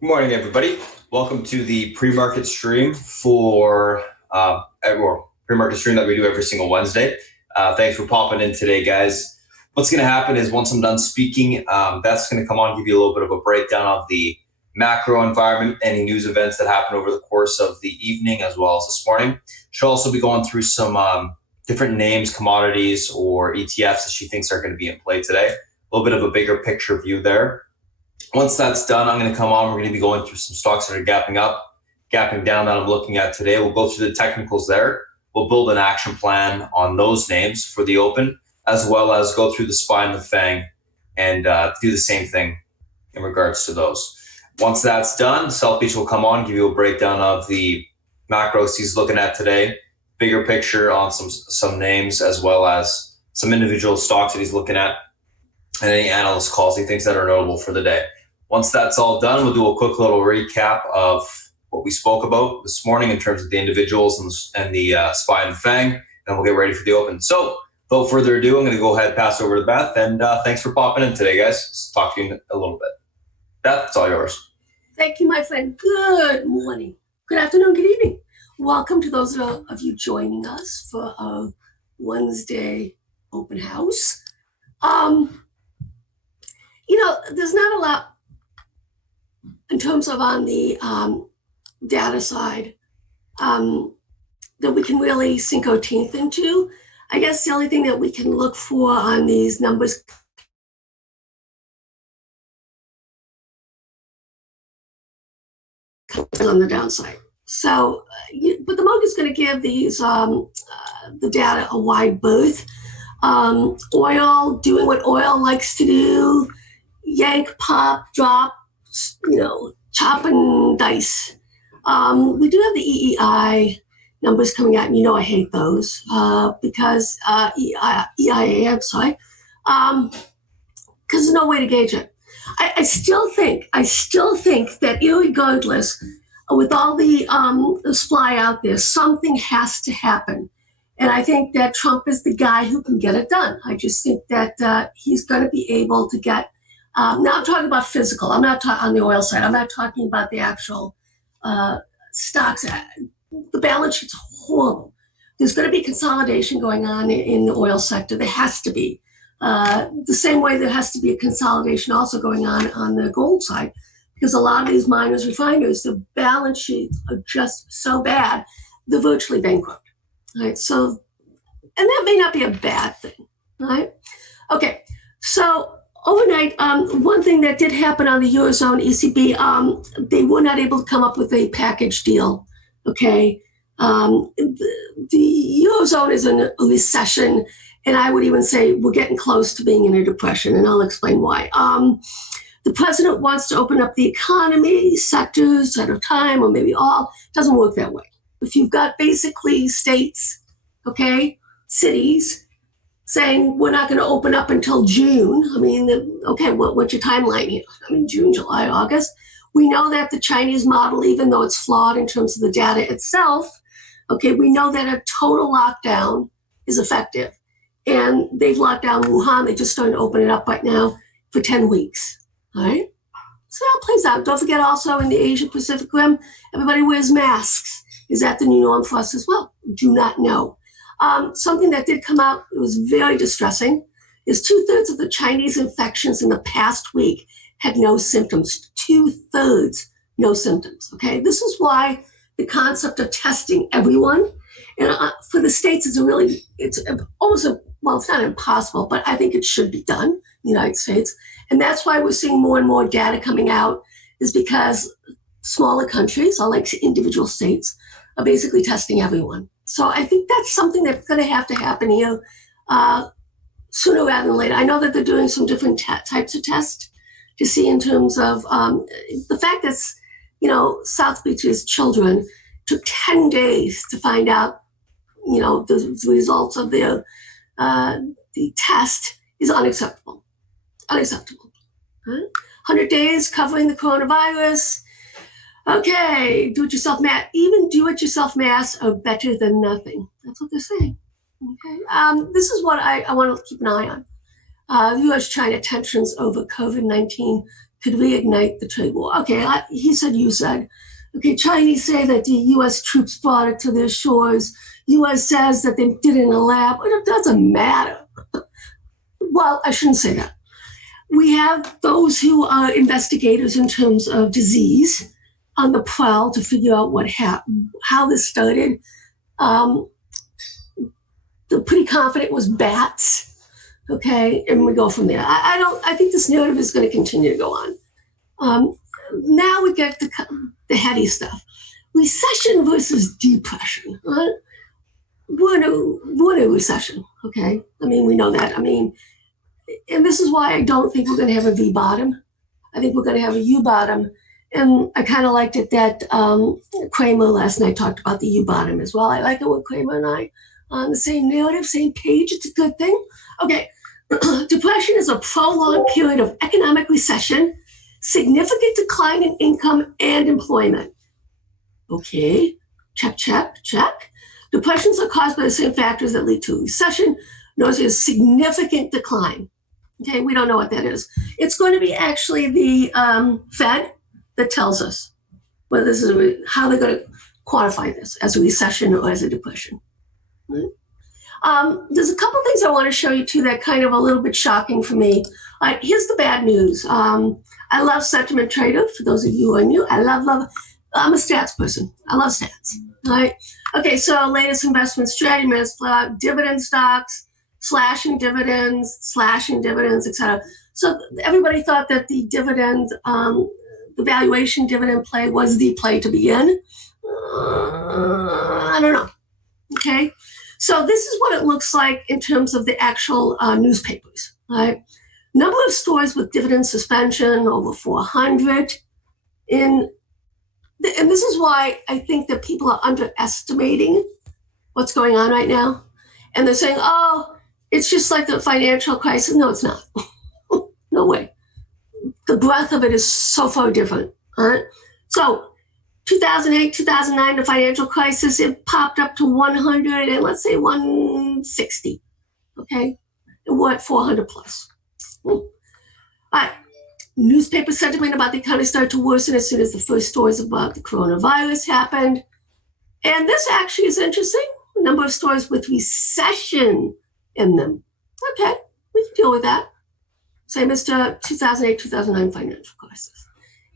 Good morning, everybody. Welcome to the pre-market stream for pre-market stream that we do every single Wednesday. Thanks for popping in today, guys. What's going to happen is once I'm done speaking, Beth's going to come on and give you a little bit of a breakdown of the macro environment, any news events that happened over the course of the evening as well as this morning. She'll also be going through some different names, commodities, or ETFs that she thinks are going to be in play today. A little bit of a bigger picture view there. Once that's done, I'm going to come on. We're going to be going through some stocks that are gapping up, gapping down that I'm looking at today. We'll go through the technicals there. We'll build an action plan on those names for the open, as well as go through the SPY and the FANG and do the same thing in regards to those. Once that's done, South Beach will come on, give you a breakdown of the macros he's looking at today, bigger picture on some names, as well as some individual stocks that he's looking at, and any analyst calls he thinks that are notable for the day. Once that's all done, we'll do a quick little recap of what we spoke about this morning in terms of the individuals and the SPY and the FANG, and we'll get ready for the open. So without further ado, I'm going to go ahead and pass over to Beth, and thanks for popping in today, guys. Let's talk to you in a little bit. Beth, it's all yours. Thank you, my friend. Good morning, good afternoon, good evening. Welcome to those of you joining us for our Wednesday open house. There's not a lot in terms of on the data side that we can really sink our teeth into. I guess the only thing that we can look for on these numbers on the downside. So, but the market's going to give these the data a wide berth. Oil doing what oil likes to do, yank, pop, drop, chop and dice. We do have the EEI numbers coming out, and I hate those because EIA, I'm sorry, because there's no way to gauge it. I still think that irregardless, with all the supply out there, something has to happen. And I think that Trump is the guy who can get it done. I just think that he's going to be able to get, now I'm talking about physical. I'm not talking on the oil side. I'm not talking about the actual stocks. The balance sheet's horrible. There's going to be consolidation going on in the oil sector. There has to be. The same way there has to be a consolidation also going on the gold side, because a lot of these miners, refiners, the balance sheets are just so bad, they're virtually bankrupt. Right? So, and that may not be a bad thing, right? Okay, so overnight, one thing that did happen on the Eurozone ECB, they were not able to come up with a package deal, okay? The Eurozone is in a recession, and I would even say we're getting close to being in a depression, and I'll explain why. The president wants to open up the economy, sectors at a time, or maybe all. It doesn't work that way. If you've got basically states, okay, cities, saying we're not going to open up until June, I mean, okay, what's your timeline here? I mean, June, July, August. We know that the Chinese model, even though it's flawed in terms of the data itself, okay, we know that a total lockdown is effective. And they've locked down Wuhan. They just started to open it up right now for 10 weeks, all right? So that plays out. Don't forget also in the Asia-Pacific Rim, everybody wears masks. Is that the new norm for us as well? Do not know. Something that did come out, it was very distressing, is 2/3 of the Chinese infections in the past week had no symptoms. 2/3 no symptoms, okay? This is why the concept of testing everyone, and for the States, it's almost it's not impossible, but I think it should be done in the United States. And that's why we're seeing more and more data coming out, is because smaller countries, or like individual states, are basically testing everyone. So I think that's something that's going to happen here sooner rather than later. I know that they're doing some different types of tests to see in terms of the fact that, South Beach's children took 10 days to find out, the results of the test is unacceptable. Unacceptable. 100 days covering the coronavirus. Okay, do-it-yourself math. Even do-it-yourself masks are better than nothing. That's what they're saying. Okay. This is what I want to keep an eye on. U.S.-China tensions over COVID-19 could reignite the trade war. Okay, he said, you said. Okay, Chinese say that the U.S. troops brought it to their shores. U.S. says that they did it in a lab. It doesn't matter. Well, I shouldn't say that. We have those who are investigators in terms of disease on the prowl to figure out what happened, how this started. They're pretty confident it was bats. Okay, and we go from there. I think this narrative is going to continue to go on. Now we get the heady stuff. Recession versus depression. Right? We're in a recession, okay? I mean, we know that. I mean, and this is why I don't think we're going to have a V bottom. I think we're going to have a U bottom. And I kind of liked it that Kramer last night talked about the U bottom as well. I like it when Kramer and I on the same narrative, same page. It's a good thing. Okay, depression is a prolonged period of economic recession, significant decline in income and employment. Okay, check. Depressions are caused by the same factors that lead to recession. Notice a significant decline. Okay, we don't know what that is. It's going to be actually the Fed that tells us whether this is how they're going to quantify this as a recession or as a depression. Right? There's a couple things I want to show you too that kind of a little bit shocking for me. All right, here's the bad news. I love sentiment trader. For those of you who are new, I love. I'm a stats person. I love stats. All right. Okay. So latest investment strategy, dividend stocks, slashing dividends, etc. So everybody thought that the dividend, the valuation dividend play was the play to be in. I don't know. Okay. So this is what it looks like in terms of the actual newspapers. Right. Number of stores with dividend suspension over 400 and this is why I think that people are underestimating what's going on right now. And they're saying, oh, it's just like the financial crisis. No, it's not. No way. The breadth of it is so far different. All right. So 2008, 2009, the financial crisis, it popped up to 100 and let's say 160. Okay. And we're at 400 plus. All right. Newspaper sentiment about the economy started to worsen as soon as the first stories about the coronavirus happened. And this actually is interesting. A number of stories with recession in them. Okay, we can deal with that. Same as the 2008, 2009 financial crisis.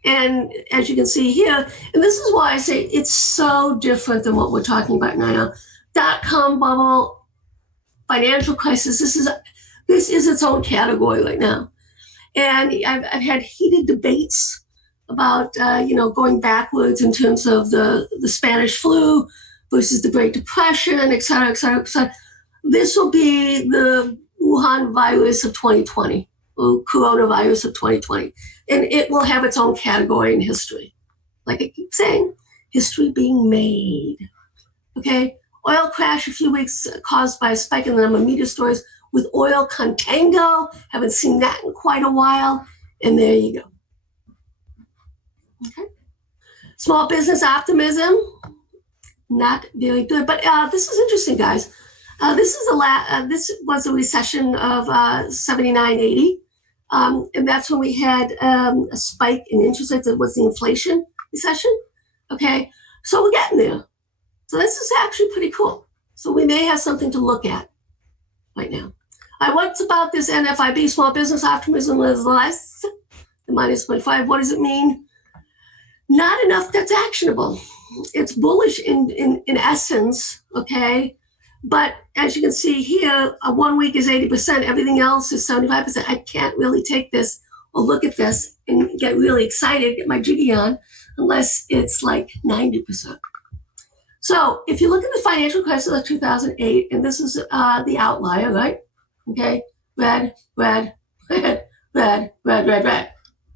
And as you can see here, and this is why I say it's so different than what we're talking about now. Dot-com bubble, financial crisis, this is its own category right now. And I've had heated debates about, going backwards in terms of the Spanish flu versus the Great Depression, et cetera, et cetera, et cetera. This will be the Wuhan virus of 2020, or coronavirus of 2020. And it will have its own category in history. Like I keep saying, history being made. Okay? Oil crash a few weeks caused by a spike in the number of media stories with oil contango. Haven't seen that in quite a while. And there you go. Okay. Small business optimism, not very good. But this is interesting, guys. This was a recession of 79, 80. And that's when we had a spike in interest rates. It was the inflation recession. Okay. So we're getting there. So this is actually pretty cool. So we may have something to look at right now. What's about this NFIB, small business optimism is less than minus 0.5? What does it mean? Not enough that's actionable. It's bullish in essence, okay? But as you can see here, 1 week is 80%, everything else is 75%. I can't really take this or look at this and get really excited, get my jiggy on, unless it's like 90%. So if you look at the financial crisis of 2008, and this is the outlier, right? Okay, red.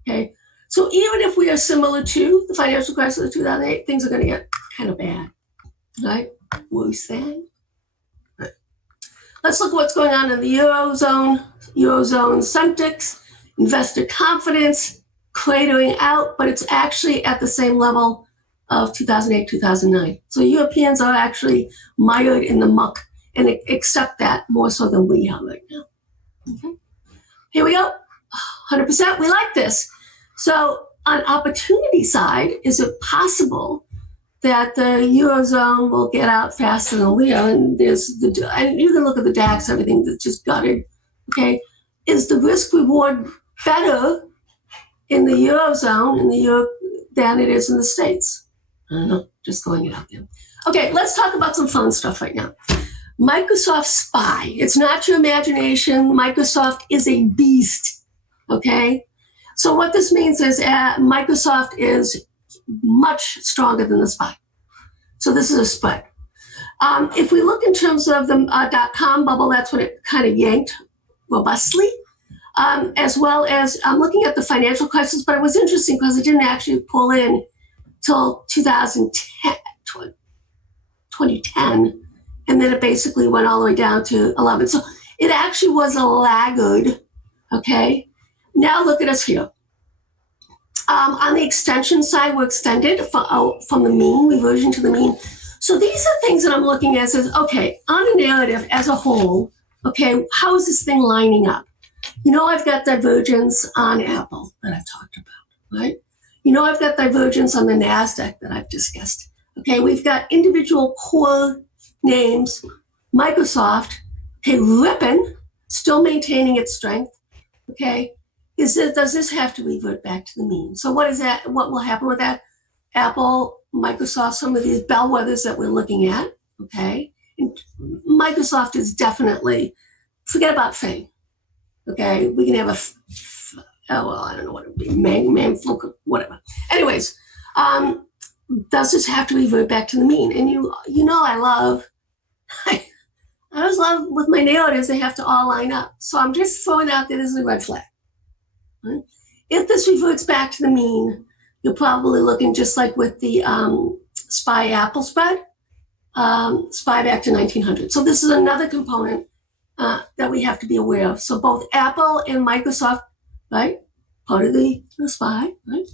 Okay, so even if we are similar to the financial crisis of 2008, things are going to get kind of bad, right? Worse than. Right. Let's look at what's going on in the Eurozone. Eurozone sentiment, investor confidence, cratering out, but it's actually at the same level of 2008, 2009. So Europeans are actually mired in the muck and accept that more so than we are right now. Okay. Here we go. 100%. We like this. So on opportunity side, is it possible that the Eurozone will get out faster than we are? And and you can look at the DAX, everything that's just gutted. Okay, is the risk reward better in the Eurozone than it is in the States? I don't know, just going it out there. Okay, let's talk about some fun stuff right now. Microsoft Spy. It's not your imagination. Microsoft is a beast. Okay, so what this means is Microsoft is much stronger than the Spy. So this is a spread. If we look in terms of the dot-com bubble, that's when it kind of yanked robustly, as well as I'm looking at the financial crisis, but it was interesting because it didn't actually pull in till 2010, and then it basically went all the way down to 11. So it actually was a laggard, okay? Now look at us here. On the extension side, we're extended from the mean, reversion to the mean. So these are things that I'm looking at as, okay, on a narrative as a whole, okay, how is this thing lining up? You know, I've got divergence on Apple that I've talked about, right? You know, I've got divergence on the NASDAQ that I've discussed. Okay, we've got individual core names, Microsoft, okay, ripping, still maintaining its strength, okay? Does this have to revert back to the mean? So what is that? What will happen with that? Apple, Microsoft, some of these bellwethers that we're looking at, okay? And Microsoft is definitely, forget about Fang, okay? We can have I don't know what it would be, whatever. Anyways, does this have to revert back to the mean? And you know I always love with my narratives, they have to all line up. So I'm just throwing out that as a red flag. Right? If this reverts back to the mean, you're probably looking just like with the SPY Apple spread, SPY back to 1900. So this is another component that we have to be aware of. So both Apple and Microsoft, right, part of the SPY, right,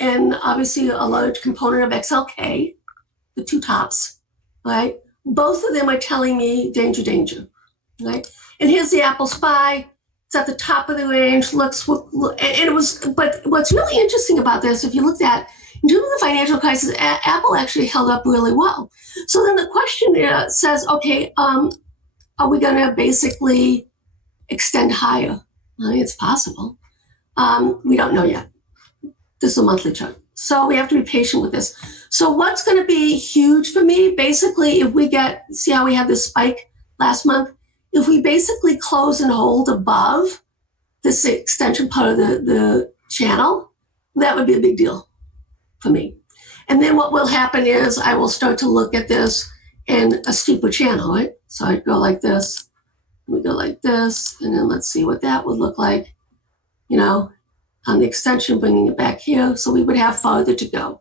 and obviously a large component of XLK, the two tops, right. Both of them are telling me danger, danger, right. And here's the Apple SPY. It's at the top of the range. But what's really interesting about this, if you looked at during the financial crisis, Apple actually held up really well. So then the question there says, okay, are we going to basically extend higher? I mean, it's possible. We don't know yet. This is a monthly chart. So we have to be patient with this. So what's going to be huge for me, basically, if we see how we had this spike last month, if we basically close and hold above this extension part of the channel, that would be a big deal for me. And then what will happen is I will start to look at this in a steeper channel, right? So I'd go like this, we go like this, and then let's see what that would look like, you know, on the extension, bringing it back here. So we would have farther to go.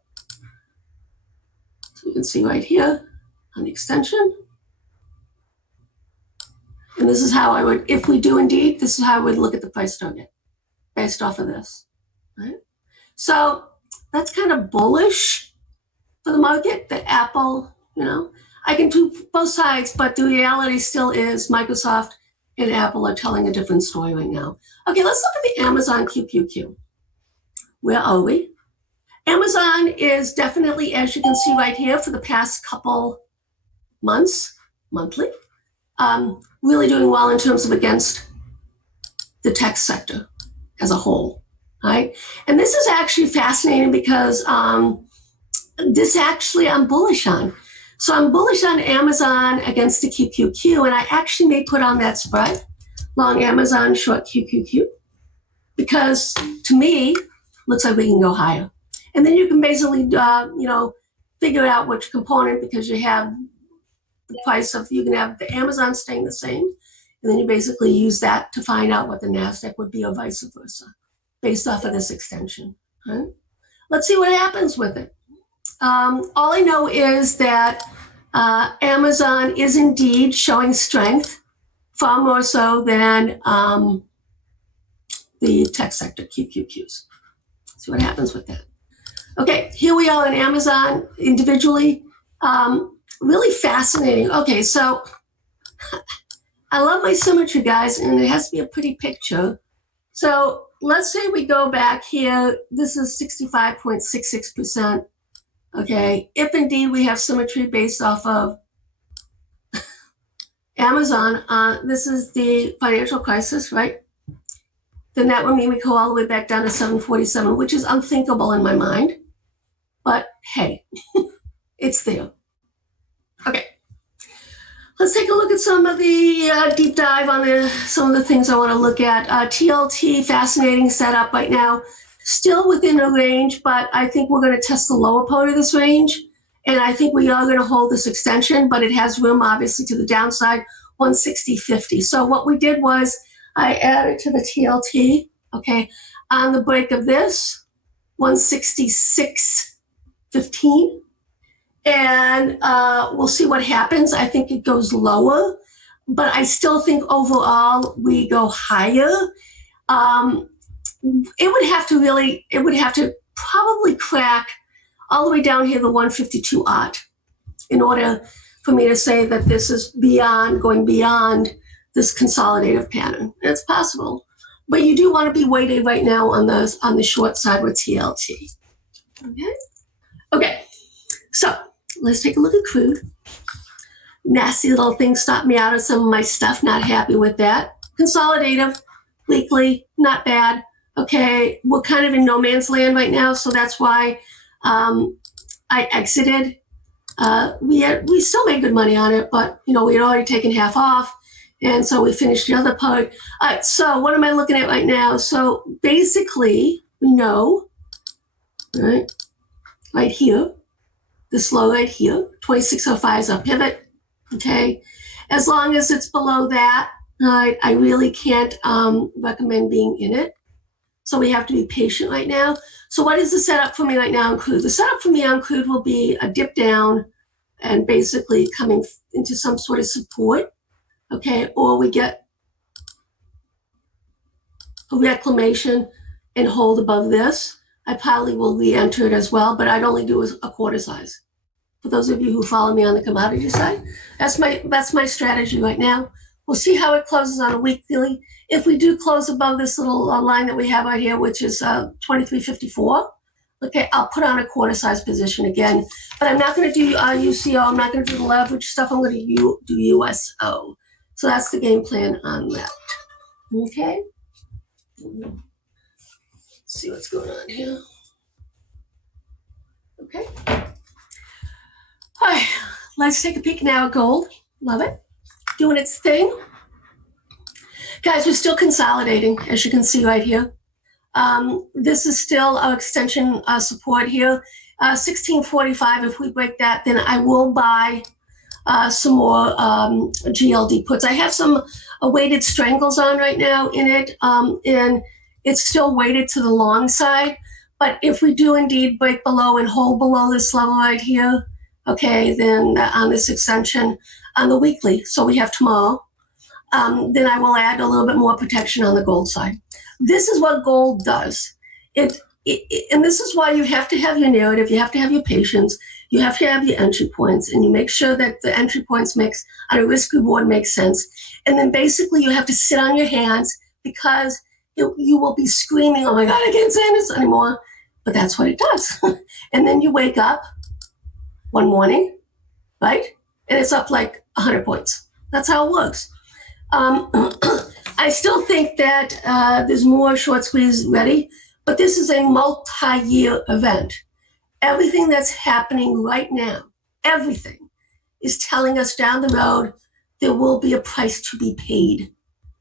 So you can see right here on the extension. And this is how I would, if we do indeed, this is how I would look at the price target based off of this, right? So that's kind of bullish for the market that Apple, you know, I can do both sides, but the reality still is Microsoft and Apple are telling a different story right now. Okay, let's look at the Amazon QQQ. Where are we? Amazon is definitely, as you can see right here, for the past couple months, monthly, really doing well in terms of against the tech sector as a whole, right? And this is actually fascinating because this actually I'm bullish on. So I'm bullish on Amazon against the QQQ, and I actually may put on that spread, long Amazon, short QQQ, because to me, looks like we can go higher. And then you can basically, you know, figure out which component, because you have the price of, you can have the Amazon staying the same, and then you basically use that to find out what the NASDAQ would be or vice versa, based off of this extension. Right? Let's see what happens with it. All I know is that Amazon is indeed showing strength, far more so than the tech sector QQQs. See what happens with that. Okay, here we are in Amazon individually. Really fascinating. Okay, so I love my symmetry, guys, and it has to be a pretty picture. So let's say we go back here. This is 65.66%. Okay, if indeed we have symmetry based off of Amazon, this is the financial crisis, right? Then that would mean we go all the way back down to 747, which is unthinkable in my mind. But hey, it's there. Okay, let's take a look at some of the deep dive on some of the things I want to look at. TLT, fascinating setup right now. Still within a range, but I think we're going to test the lower part of this range. And I think we are going to hold this extension, but it has room, obviously, to the downside, 160.50. So what we did was I added to the TLT, okay, on the break of this, 166.15. And we'll see what happens. I think it goes lower, but I still think overall we go higher. It would have to probably crack all the way down here, the 152 odd, in order for me to say that this is going beyond this consolidative pattern. And it's possible, but you do want to be weighted right now on the short side with TLT. Okay. So let's take a look at crude. Nasty little thing stopped me out of some of my stuff. Not happy with that. Consolidative, weekly, not bad. Okay, we're kind of in no man's land right now, so that's why I exited. We still made good money on it, but we had already taken half off, and so we finished the other part. All right, so what am I looking at right now? So basically, we know, right here, this low right here, 2605 is our pivot. Okay, as long as it's below that, I really can't recommend being in it. So we have to be patient right now. So what is the setup for me right now on crude? The setup for me on crude will be a dip down and basically coming into some sort of support, okay? Or we get a reclamation and hold above this. I probably will re-enter it as well, but I'd only do a quarter size. For those of you who follow me on the commodity side, that's my strategy right now. We'll see how it closes on a weekly. If we do close above this little line that we have right here, which is 23.54, okay, I'll put on a quarter size position again. But I'm not going to do UCO. I'm not going to do the leverage stuff. I'm going to do USO. So that's the game plan on that. Okay. Let's see what's going on here. Okay. All right. Let's take a peek now at gold. Love it. Doing its thing. Guys, we're still consolidating, as you can see right here. This is still our extension support here. 1645, if we break that, then I will buy some more GLD puts. I have some weighted strangles on right now in it, and it's still weighted to the long side. But if we do indeed break below and hold below this level right here, okay, then on this extension on the weekly, so we have tomorrow, then I will add a little bit more protection on the gold side. This is what gold does. And this is why you have to have your narrative, you have to have your patience, you have to have your entry points, and you make sure that the entry points on a risk reward makes sense. And then basically you have to sit on your hands because you will be screaming, oh my God, I can't stand this anymore. But that's what it does. And then you wake up one morning, right? And it's up like 100 points. That's how it works. I still think that there's more short squeeze ready, but this is a multi-year event. Everything that's happening right now, everything is telling us down the road there will be a price to be paid,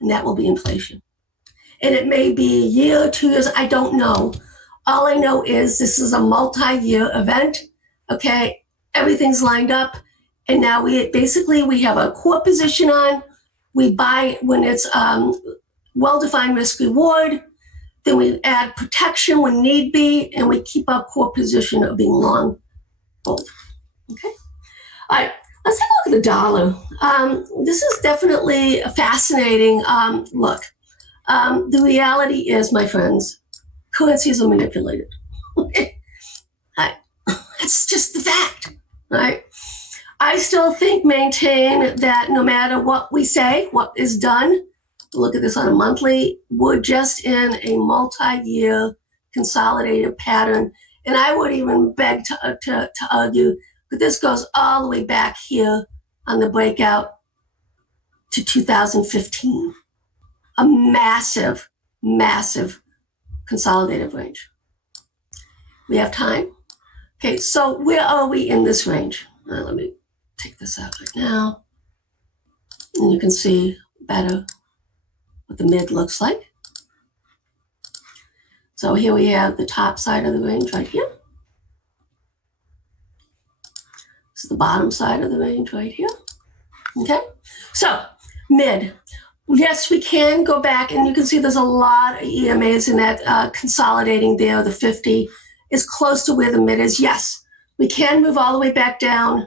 and that will be inflation. And it may be a year, 2 years, I don't know. All I know is this is a multi-year event, okay? Everything's lined up, and now we have a core position on. We buy when it's well-defined risk reward, then we add protection when need be, and we keep our core position of being long gold. Okay. All right, let's take a look at the dollar. This is definitely a fascinating look. The reality is, my friends, currencies are manipulated. It's just the fact, right? I still maintain that no matter what we say, what is done, look at this on a monthly. We're just in a multi-year consolidated pattern. And I would even beg to argue that this goes all the way back here on the breakout to 2015. A massive, massive consolidated range. We have time? Okay, so where are we in this range? Let me take this out right now. And you can see better what the mid looks like. So here we have the top side of the range right here. This is the bottom side of the range right here. Okay, so mid. Yes, we can go back, and you can see there's a lot of EMAs in that consolidating there. The 50 is close to where the mid is. Yes, we can move all the way back down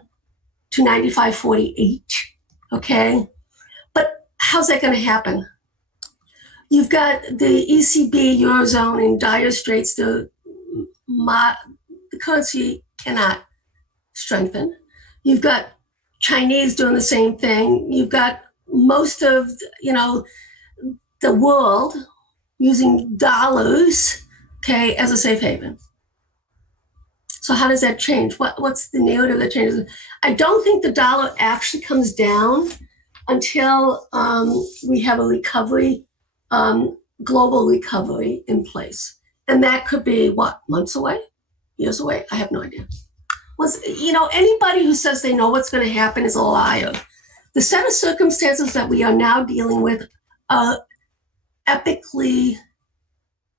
to 95.48. Okay, but how's that going to happen? You've got the ECB, Eurozone in dire straits. The currency cannot strengthen. You've got Chinese doing the same thing. You've got most of, the world using dollars, okay, as a safe haven. So how does that change? What's the narrative that changes? I don't think the dollar actually comes down until we have a recovery, global recovery in place. And that could be, months away? Years away? I have no idea. Anybody who says they know what's going to happen is a liar. The set of circumstances that we are now dealing with are epically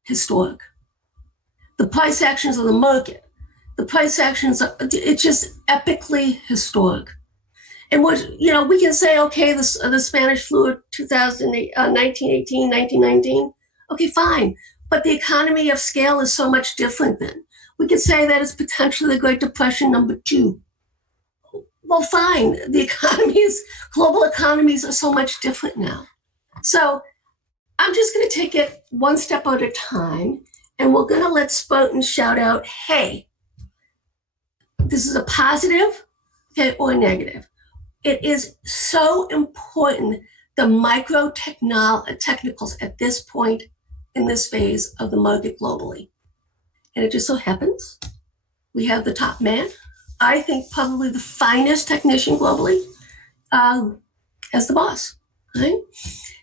historic. The price actions of the market, it's just epically historic. And we can say, okay, the Spanish flu of 1918, 1919, okay, fine. But the economy of scale is so much different then. We could say that it's potentially the Great Depression #2. Well, fine. Global economies are so much different now. So I'm just going to take it one step at a time, and we're going to let Spartan shout out, hey, this is a positive, okay, or a negative. It is so important, the micro technicals at this point in this phase of the market globally. And it just so happens we have the top man, I think probably the finest technician globally, as the boss. Right?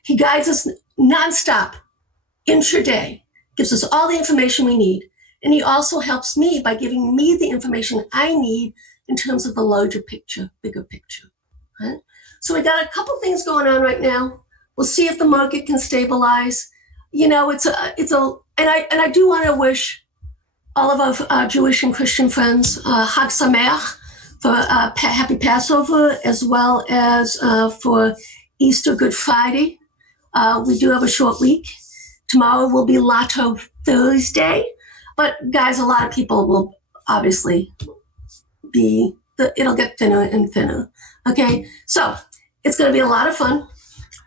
He guides us nonstop, intraday, gives us all the information we need. And he also helps me by giving me the information I need in terms of the larger picture, bigger picture. Right? So we got a couple things going on right now. We'll see if the market can stabilize. And I do want to wish all of our Jewish and Christian friends Chag Sameach for Happy Passover, as well as for Easter, Good Friday. We do have a short week. Tomorrow will be Lotto Thursday. But guys, a lot of people will obviously it'll get thinner and thinner. Okay, so it's going to be a lot of fun.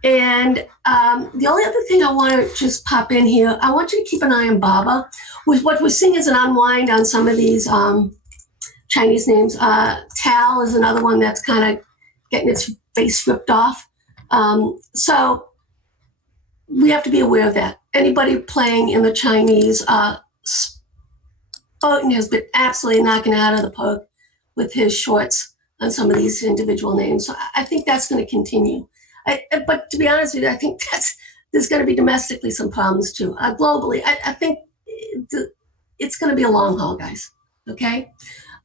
And the only other thing I want to just pop in here, I want you to keep an eye on Baba. What we're seeing is an unwind on some of these Chinese names. Tal is another one that's kind of getting its face ripped off. So we have to be aware of that. Anybody playing in the Chinese, Spartan has been absolutely knocking it out of the park with his shorts on some of these individual names. So I think that's going to continue. But to be honest with you, I think there's going to be domestically some problems too. Globally, I think it's going to be a long haul, guys. Okay?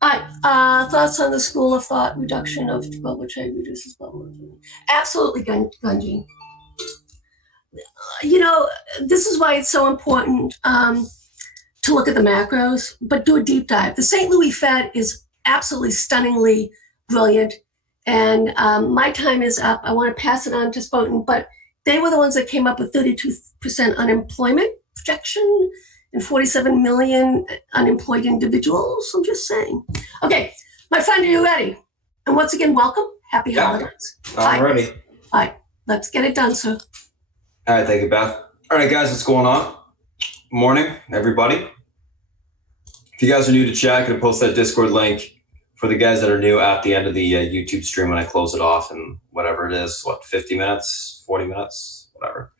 All right. Thoughts on the school of thought, reduction of global trade reduces global trade. Absolutely, Gunji. This is why it's so important to look at the macros, but do a deep dive. The St. Louis Fed is absolutely stunningly brilliant. And my time is up. I want to pass it on to Spartan, but they were the ones that came up with 32% unemployment projection and 47 million unemployed individuals. I'm just saying. Okay, my friend, are you ready? And once again, welcome. Happy holidays. I'm ready. All right, let's get it done, sir. All right, thank you, Beth. All right, guys, what's going on? Morning, everybody. If you guys are new to chat, I'm going to post that Discord link for the guys that are new at the end of the YouTube stream when I close it off in whatever it is, 50 minutes, 40 minutes, whatever.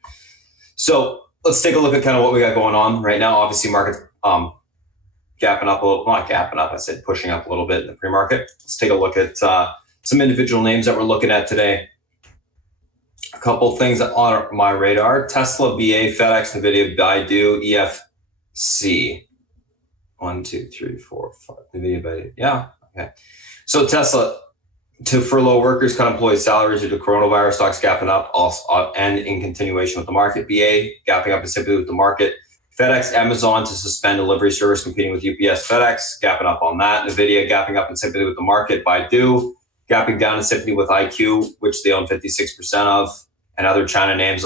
So let's take a look at kind of what we got going on right now. Obviously, market gapping up a little, not gapping up, I said pushing up a little bit in the pre-market. Let's take a look at some individual names that we're looking at today. A couple things on my radar: Tesla, BA, FedEx, NVIDIA, Baidu, EFC. 1, 2, 3, 4, 5. NVIDIA, Baidu. Yeah. Okay. So Tesla, to furlough workers, cut employee salaries due to coronavirus, stocks gapping up, also, and in continuation with the market. BA gapping up and simply with the market. FedEx, Amazon to suspend delivery service competing with UPS, FedEx, gapping up on that. NVIDIA gapping up and simply with the market. Baidu gapping down and simply with IQ, which they own 56% of, and other China names.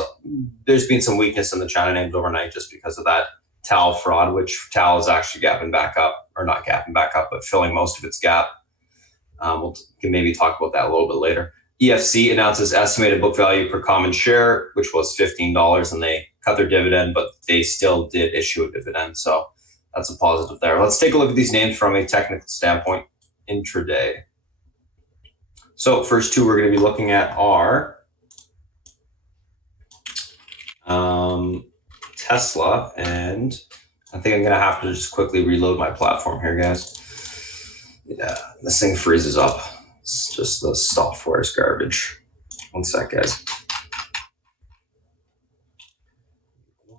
There's been some weakness in the China names overnight just because of that Tao fraud, which Tao is actually gapping back up, or not gapping back up, but filling most of its gap. We can maybe talk about that a little bit later. EFC announces estimated book value per common share, which was $15, and they cut their dividend, but they still did issue a dividend. So that's a positive there. Let's take a look at these names from a technical standpoint intraday. So first two we're going to be looking at are Tesla, and I think I'm going to have to just quickly reload my platform here, guys. Yeah, this thing freezes up. It's just the software is garbage. One sec, guys.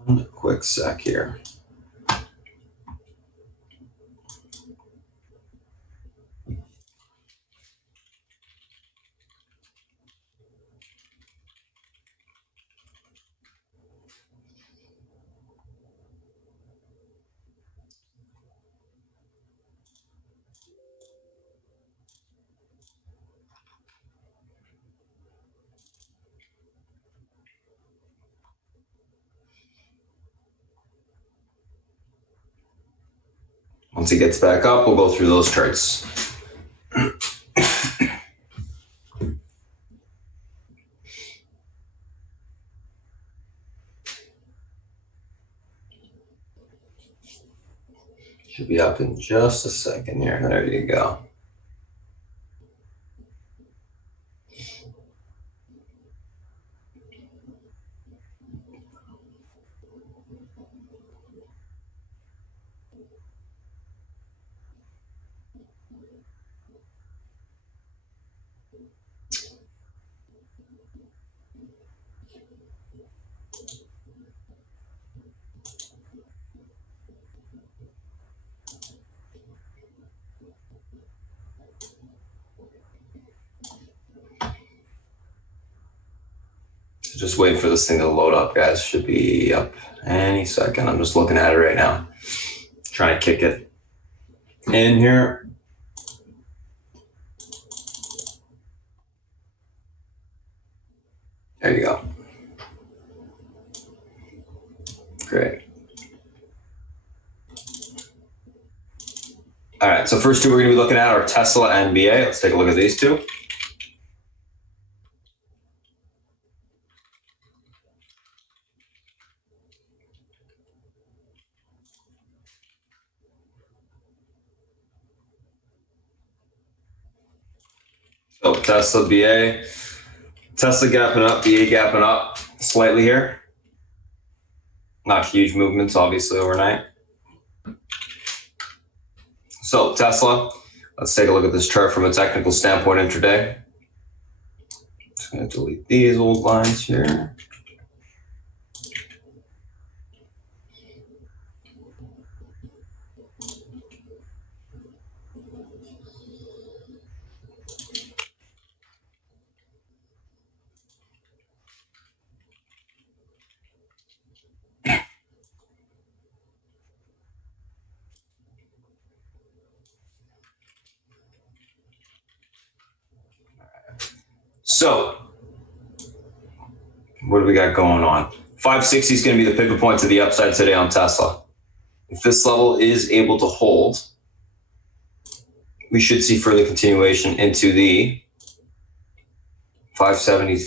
One quick sec here. Once it gets back up, we'll go through those charts. Should be up in just a second here. There you go. Just wait for this thing to load up, guys. Should be up any second. I'm just looking at it right now. Trying to kick it in here. There you go. Great. All right, so first two we're going to be looking at are Tesla and BA. Let's take a look at these two. So Tesla, BA. Tesla gapping up, BA gapping up slightly here. Not huge movements, obviously, overnight. So Tesla, let's take a look at this chart from a technical standpoint intraday. Just going to delete these old lines here. So, what do we got going on? 560 is going to be the pivot point to the upside today on Tesla. If this level is able to hold, we should see further continuation into the 570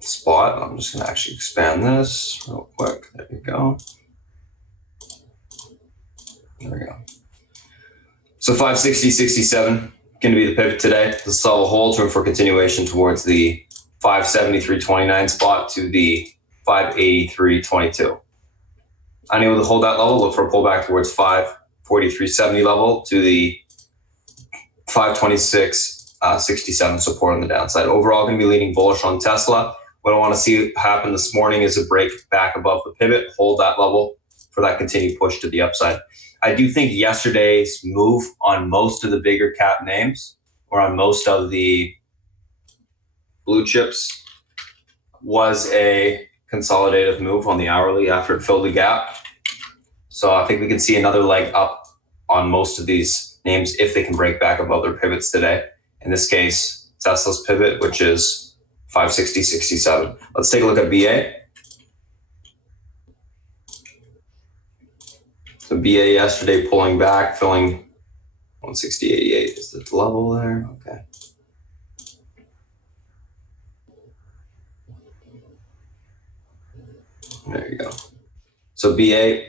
spot. I'm just going to actually expand this real quick. There you go. There we go. So 560.67 going to be the pivot today. This level holds room for continuation towards the 573.29 spot to the 583.22. Unable to hold that level, look for a pullback towards 543.70 level to the 526.67 support on the downside. Overall, going to be leaning bullish on Tesla. What I want to see happen this morning is a break back above the pivot, hold that level for that continued push to the upside. I do think yesterday's move on most of the bigger cap names or on most of the blue chips was a consolidative move on the hourly after it filled the gap. So I think we can see another leg up on most of these names if they can break back above their pivots today. In this case, Tesla's pivot, which is 560.67. Let's take a look at BA. So BA yesterday pulling back, filling 160.88. Is the level there? Okay. There you go. So BA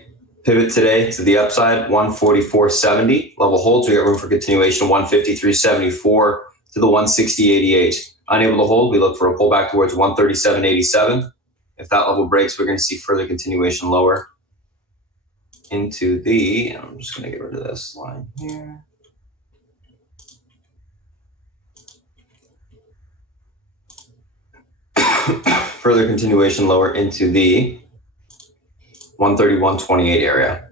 pivot today to the upside, 144.70. Level holds, we got room for continuation, 153.74 to the 160.88. Unable to hold, we look for a pullback towards 137.87. If that level breaks, we're going to see further continuation lower into the, and I'm just going to get rid of this line here. Further continuation lower into the 131.28 area.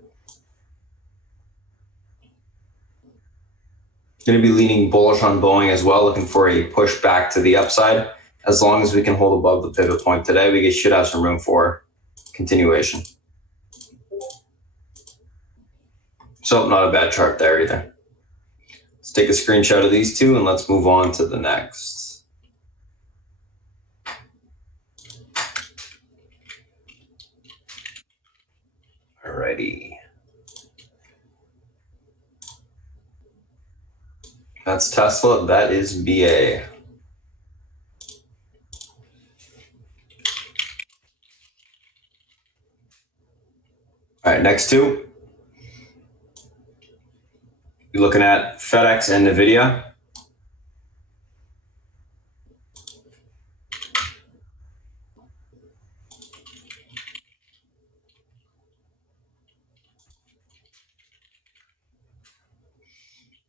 Going to be leaning bullish on Boeing as well, looking for a push back to the upside. As long as we can hold above the pivot point today, we should have some room for continuation. So not a bad chart there either. Let's take a screenshot of these two and let's move on to the next. Alrighty. That's Tesla, that is BA. All right, next two. You're looking at FedEx and NVIDIA.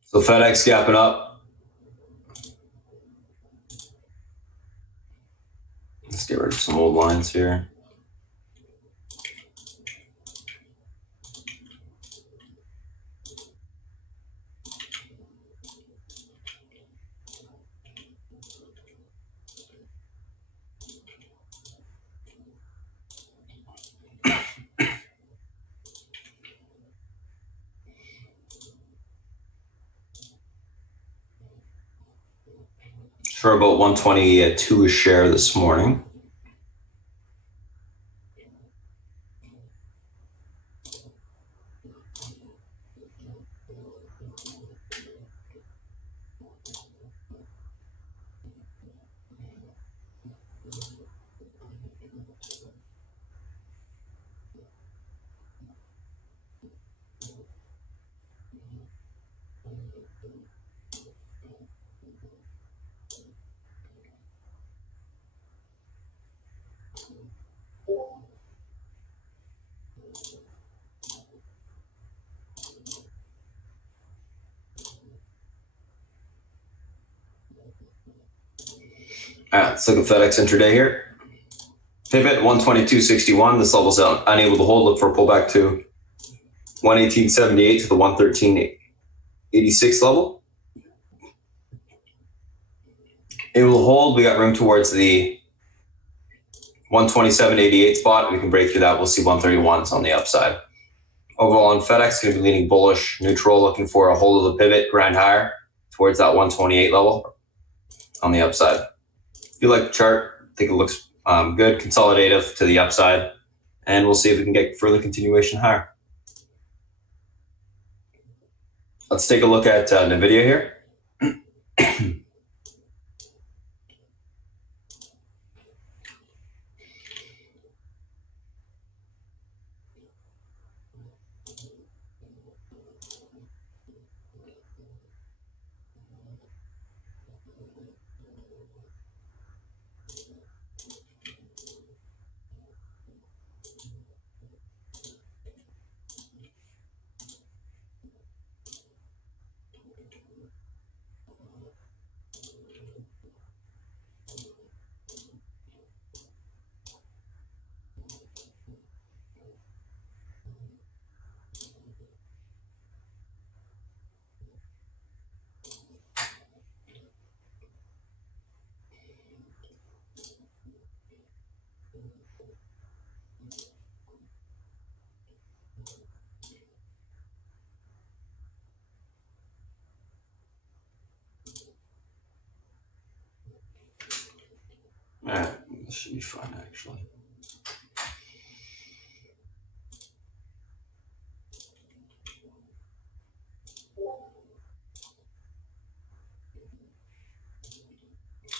So FedEx gapping up. Let's get rid of some old lines here. For about 122 a share this morning. All right, let's look at FedEx intraday here. Pivot 122.61. This level's unable to hold. Look for a pullback to 118.78 to the 113.86 level. Able to hold. We got room towards the 127.88 spot. We can break through that. We'll see 131s on the upside. Overall on FedEx, going to be leaning bullish, neutral, looking for a hold of the pivot, grind higher towards that 128 level on the upside. If you like the chart, I think it looks good, consolidative to the upside, and we'll see if we can get further continuation higher. Let's take a look at NVIDIA here. All right, this should be fun actually.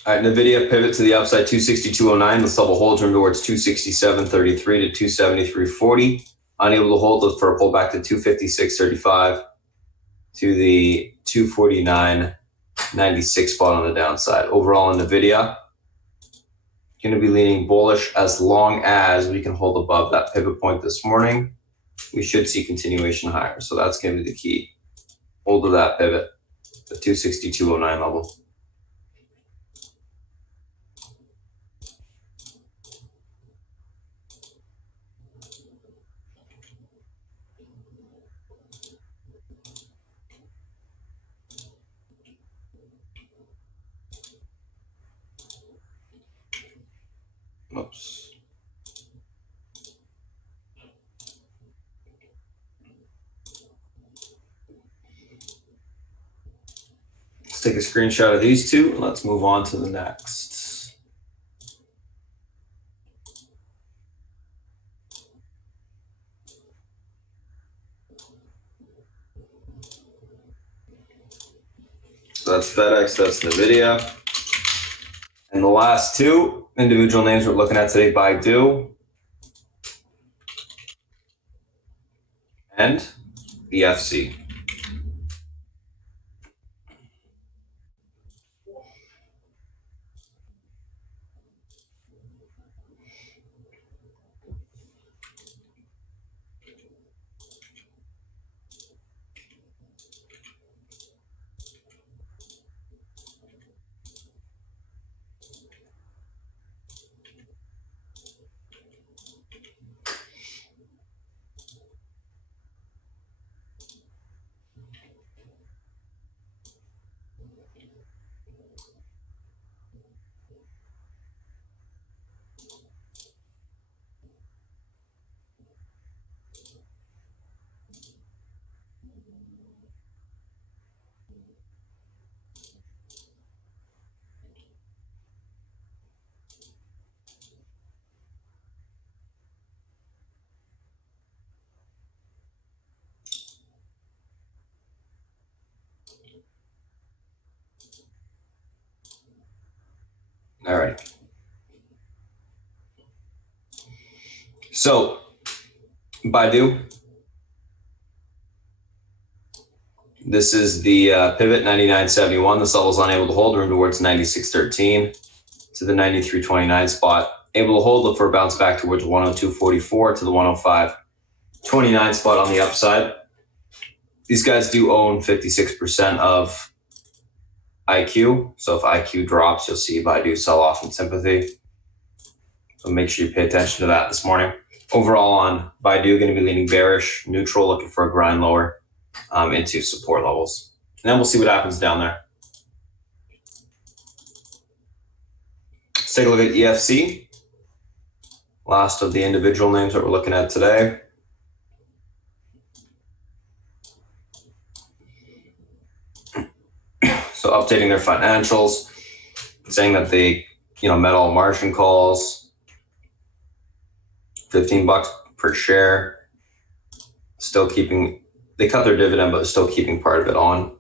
All right, NVIDIA pivot to the upside 262.09. This level holds room towards 267.33 to 273.40. Unable to hold, look for a pullback to 256.35 to the 249.96 spot on the downside. Overall, in NVIDIA, going to be leaning bullish as long as we can hold above that pivot point this morning. We should see continuation higher. So that's going to be the key. Hold to that pivot, the 262.09 level. Oops. Let's take a screenshot of these two and let's move on to the next. So that's FedEx, that's NVIDIA. And the last two individual names we're looking at today, Baidu and the FC. All right. So Baidu, this is the pivot 99.71. This level is unable to hold, room towards 96.13 to the 93.29 spot. Able to hold, look for a bounce back towards 102.44 to the 105.29 spot on the upside. These guys do own 56% of IQ. So if IQ drops, you'll see Baidu sell off in sympathy. So make sure you pay attention to that this morning. Overall on Baidu, going to be leaning bearish, neutral, looking for a grind lower into support levels. And then we'll see what happens down there. Let's take a look at EFC. Last of the individual names that we're looking at today. So updating their financials, saying that they, met all margin calls, $15 per share. Still keeping, they cut their dividend, but still keeping part of it on.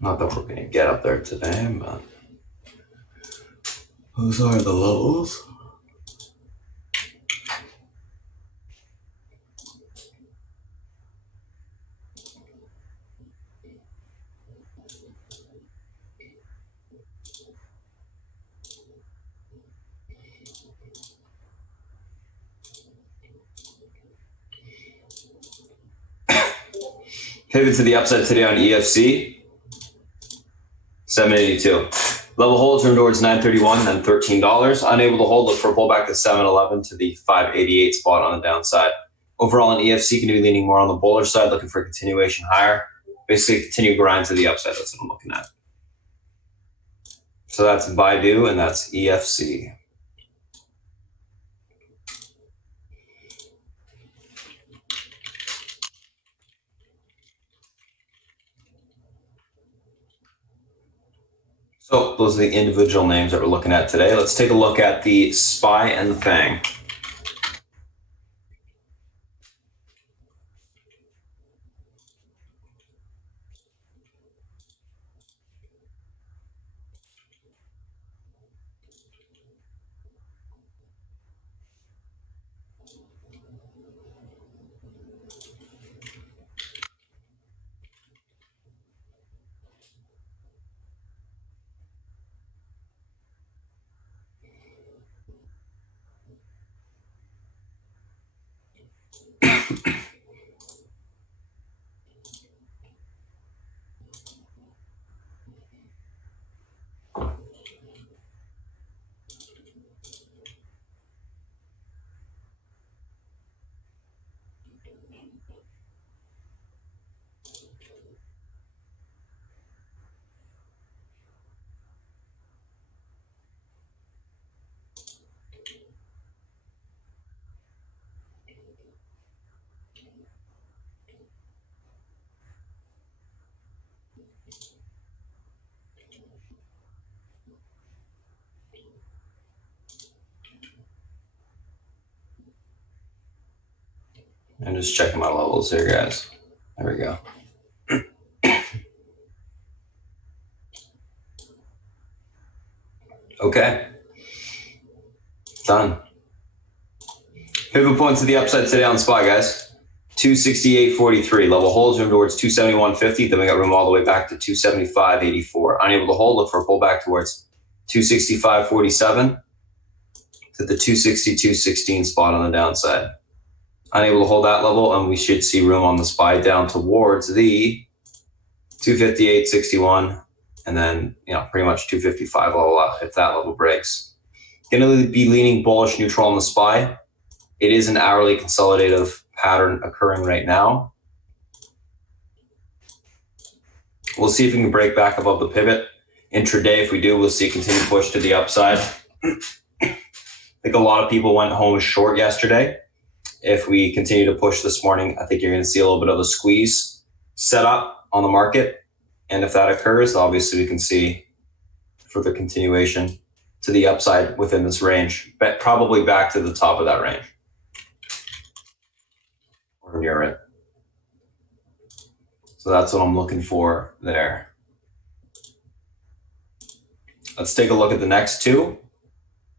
Not that we're going to get up there today, but those are the levels. Pivot to the upside today on EFC, 782. Level holds room towards 931, then $13. Unable to hold, look for a pullback to 711 to the 588 spot on the downside. Overall on EFC, can be leaning more on the bullish side, looking for a continuation higher. Basically, continue grind to the upside. That's what I'm looking at. So that's Baidu and that's EFC. So those are the individual names that we're looking at today. Let's take a look at the SPY and the FANG. I'm just checking my levels here, guys. There we go. Okay. Done. Pivot point to the upside today on SPY, guys. 268.43. Level holds room towards 271.50. Then we got room all the way back to 275.84. Unable to hold, look for a pullback towards 265.47 to the 262.16 spot on the downside. Unable to hold that level, and we should see room on the SPY down towards the 258.61, and then pretty much 255 level up if that level breaks. Going to be leaning bullish neutral on the SPY. It is an hourly consolidative pattern occurring right now. We'll see if we can break back above the pivot. Intraday, if we do, we'll see a continued push to the upside. I think a lot of people went home short yesterday. If we continue to push this morning, I think you're going to see a little bit of a squeeze set up on the market. And if that occurs, obviously we can see further continuation to the upside within this range, but probably back to the top of that range or near it. So that's what I'm looking for there. Let's take a look at the next two,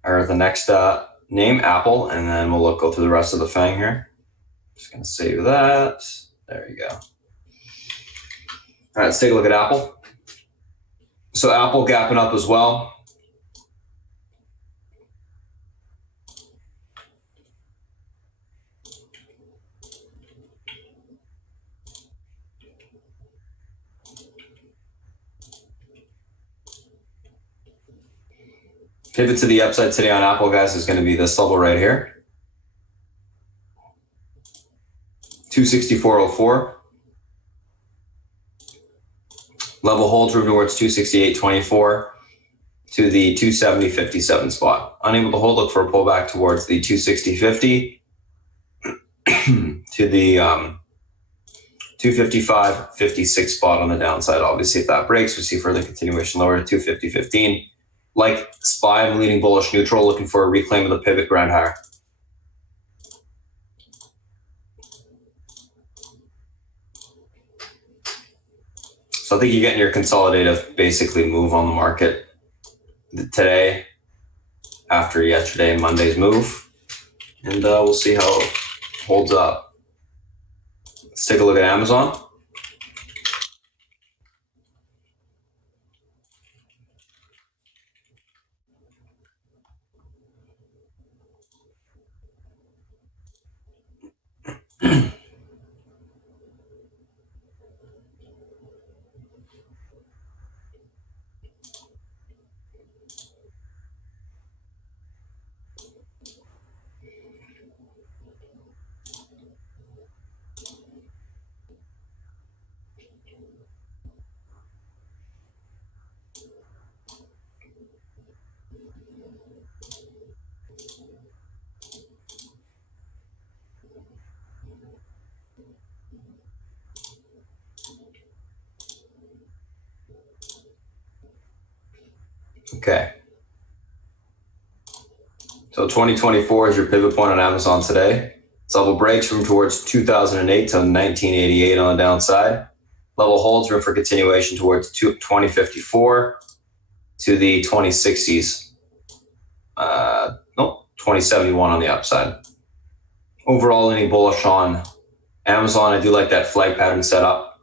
or the next name, Apple, and then we'll go through the rest of the FANG here. Just going to save that. There you go. All right, let's take a look at Apple. So Apple gapping up as well. Pivot to the upside today on Apple, guys, is going to be this level right here. 264.04. Level holds room towards 268.24 to the 270.57 spot. Unable to hold, look for a pullback towards the 260.50 to the 255.56 spot on the downside. Obviously, if that breaks, we see further continuation lower to 250.15. Like SPY, I'm leaning bullish neutral, looking for a reclaim of the pivot grind higher. So I think you're getting your consolidative basically move on the market today after yesterday and Monday's move. And we'll see how it holds up. Let's take a look at Amazon. Okay. So 2024 is your pivot point on Amazon today. Its level breaks from towards 2008 to 1988 on the downside. Level holds room for continuation towards 2054 to the 2060s. 2071 on the upside. Overall, leaning bullish on Amazon. I do like that flag pattern set up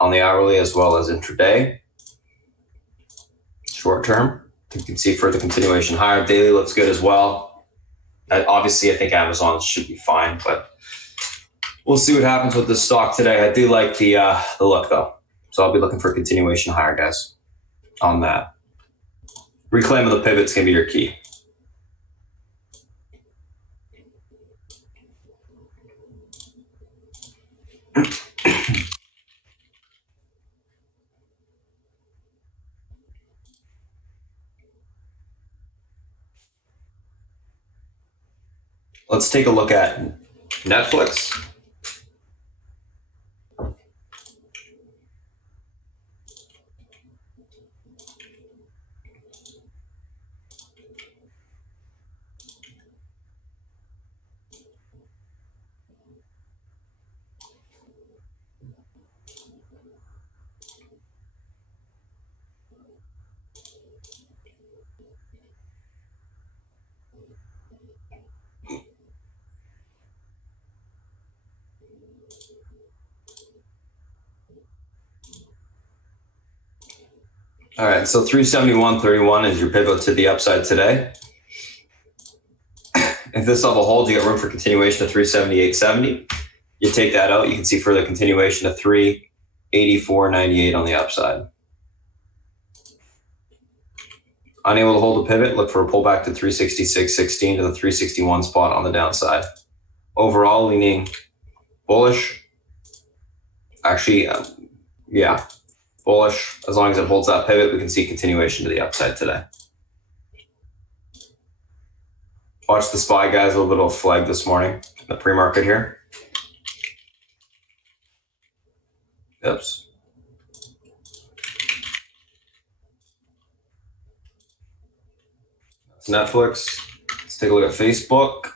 on the hourly as well as intraday. Short term, you can see further continuation higher. Daily looks good as well. Obviously, I think Amazon should be fine, but we'll see what happens with this stock today. I do like the look though, so I'll be looking for continuation higher, guys, on that. Reclaim of the pivot's gonna be your key. Let's take a look at Netflix. All right, so 371.31 is your pivot to the upside today. If this level holds, you got room for continuation to 378.70. You take that out, you can see further continuation to 384.98 on the upside. Unable to hold a pivot, look for a pullback to 366.16 to the 361 spot on the downside. Overall, leaning bullish. Actually, bullish. As long as it holds that pivot, we can see continuation to the upside today. Watch the SPY, guys. A little bit of a flag this morning in the pre-market here. Oops. That's Netflix. Let's take a look at Facebook.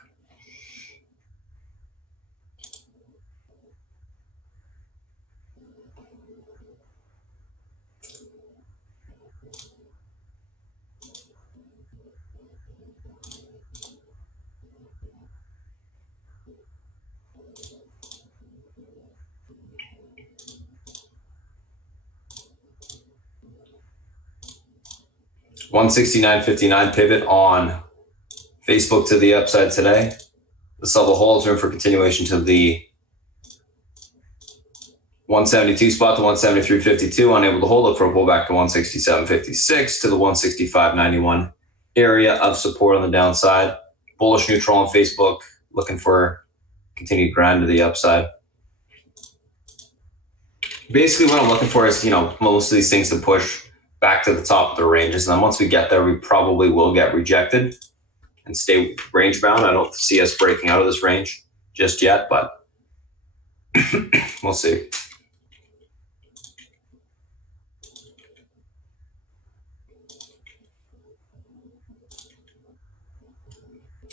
$169.59 pivot on Facebook to the upside today. This level holds room for continuation to the 172 spot to 173.52. Unable to hold, look for a pullback to 167.56 to the 165.91 area of support on the downside. Bullish neutral on Facebook, looking for continued grind to the upside. Basically, what I'm looking for is, most of these things to push back to the top of the ranges. And then once we get there, we probably will get rejected and stay range bound. I don't see us breaking out of this range just yet, but we'll see.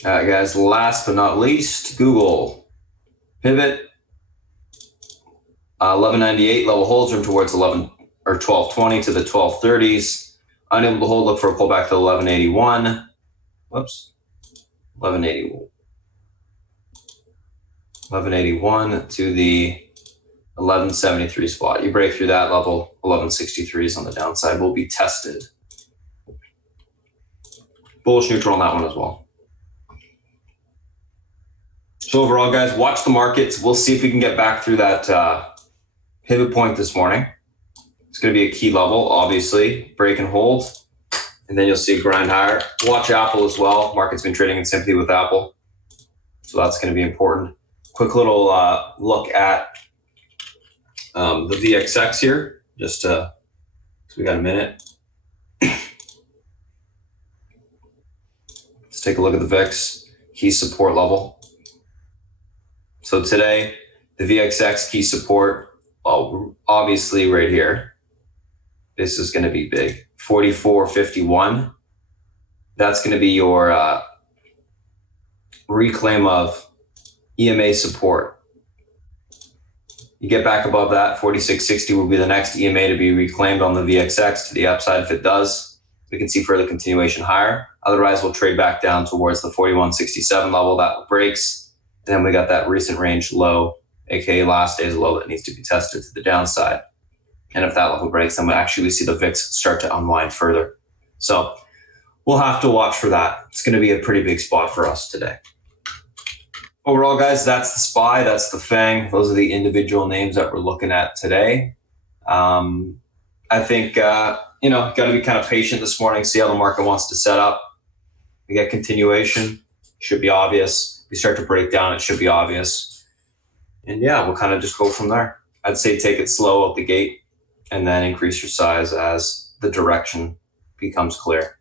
All right, guys, last but not least, Google. Pivot, 1198, level holds room towards 1220 to the 1230s. Unable to hold, look for a pullback to 1181. Whoops. 1181 to the 1173 spot. You break through that level, 1163s on the downside will be tested. Bullish neutral on that one as well. So overall, guys, watch the markets. We'll see if we can get back through that pivot point this morning. It's going to be a key level, obviously. Break and hold, and then you'll see a grind higher. Watch Apple as well. Market's been trading in sympathy with Apple, so that's going to be important. Quick little look at the VXX here, just so we got a minute. Let's take a look at the VIX key support level. So today, the VXX key support, obviously right here. This is going to be big. 44.51. That's going to be your reclaim of EMA support. You get back above that, 46.60 will be the next EMA to be reclaimed on the VXX to the upside. If it does, we can see further continuation higher. Otherwise, we'll trade back down towards the 41.67 level. That breaks. And then we got that recent range low, aka last day's low, that needs to be tested to the downside. And if that level breaks, then we'll actually see the VIX start to unwind further. So we'll have to watch for that. It's going to be a pretty big spot for us today. Overall, guys, that's the SPY, that's the FANG. Those are the individual names that we're looking at today. I think, got to be kind of patient this morning, see how the market wants to set up. We get continuation, should be obvious. We start to break down, it should be obvious. And yeah, we'll kind of just go from there. I'd say take it slow out the gate and then increase your size as the direction becomes clear.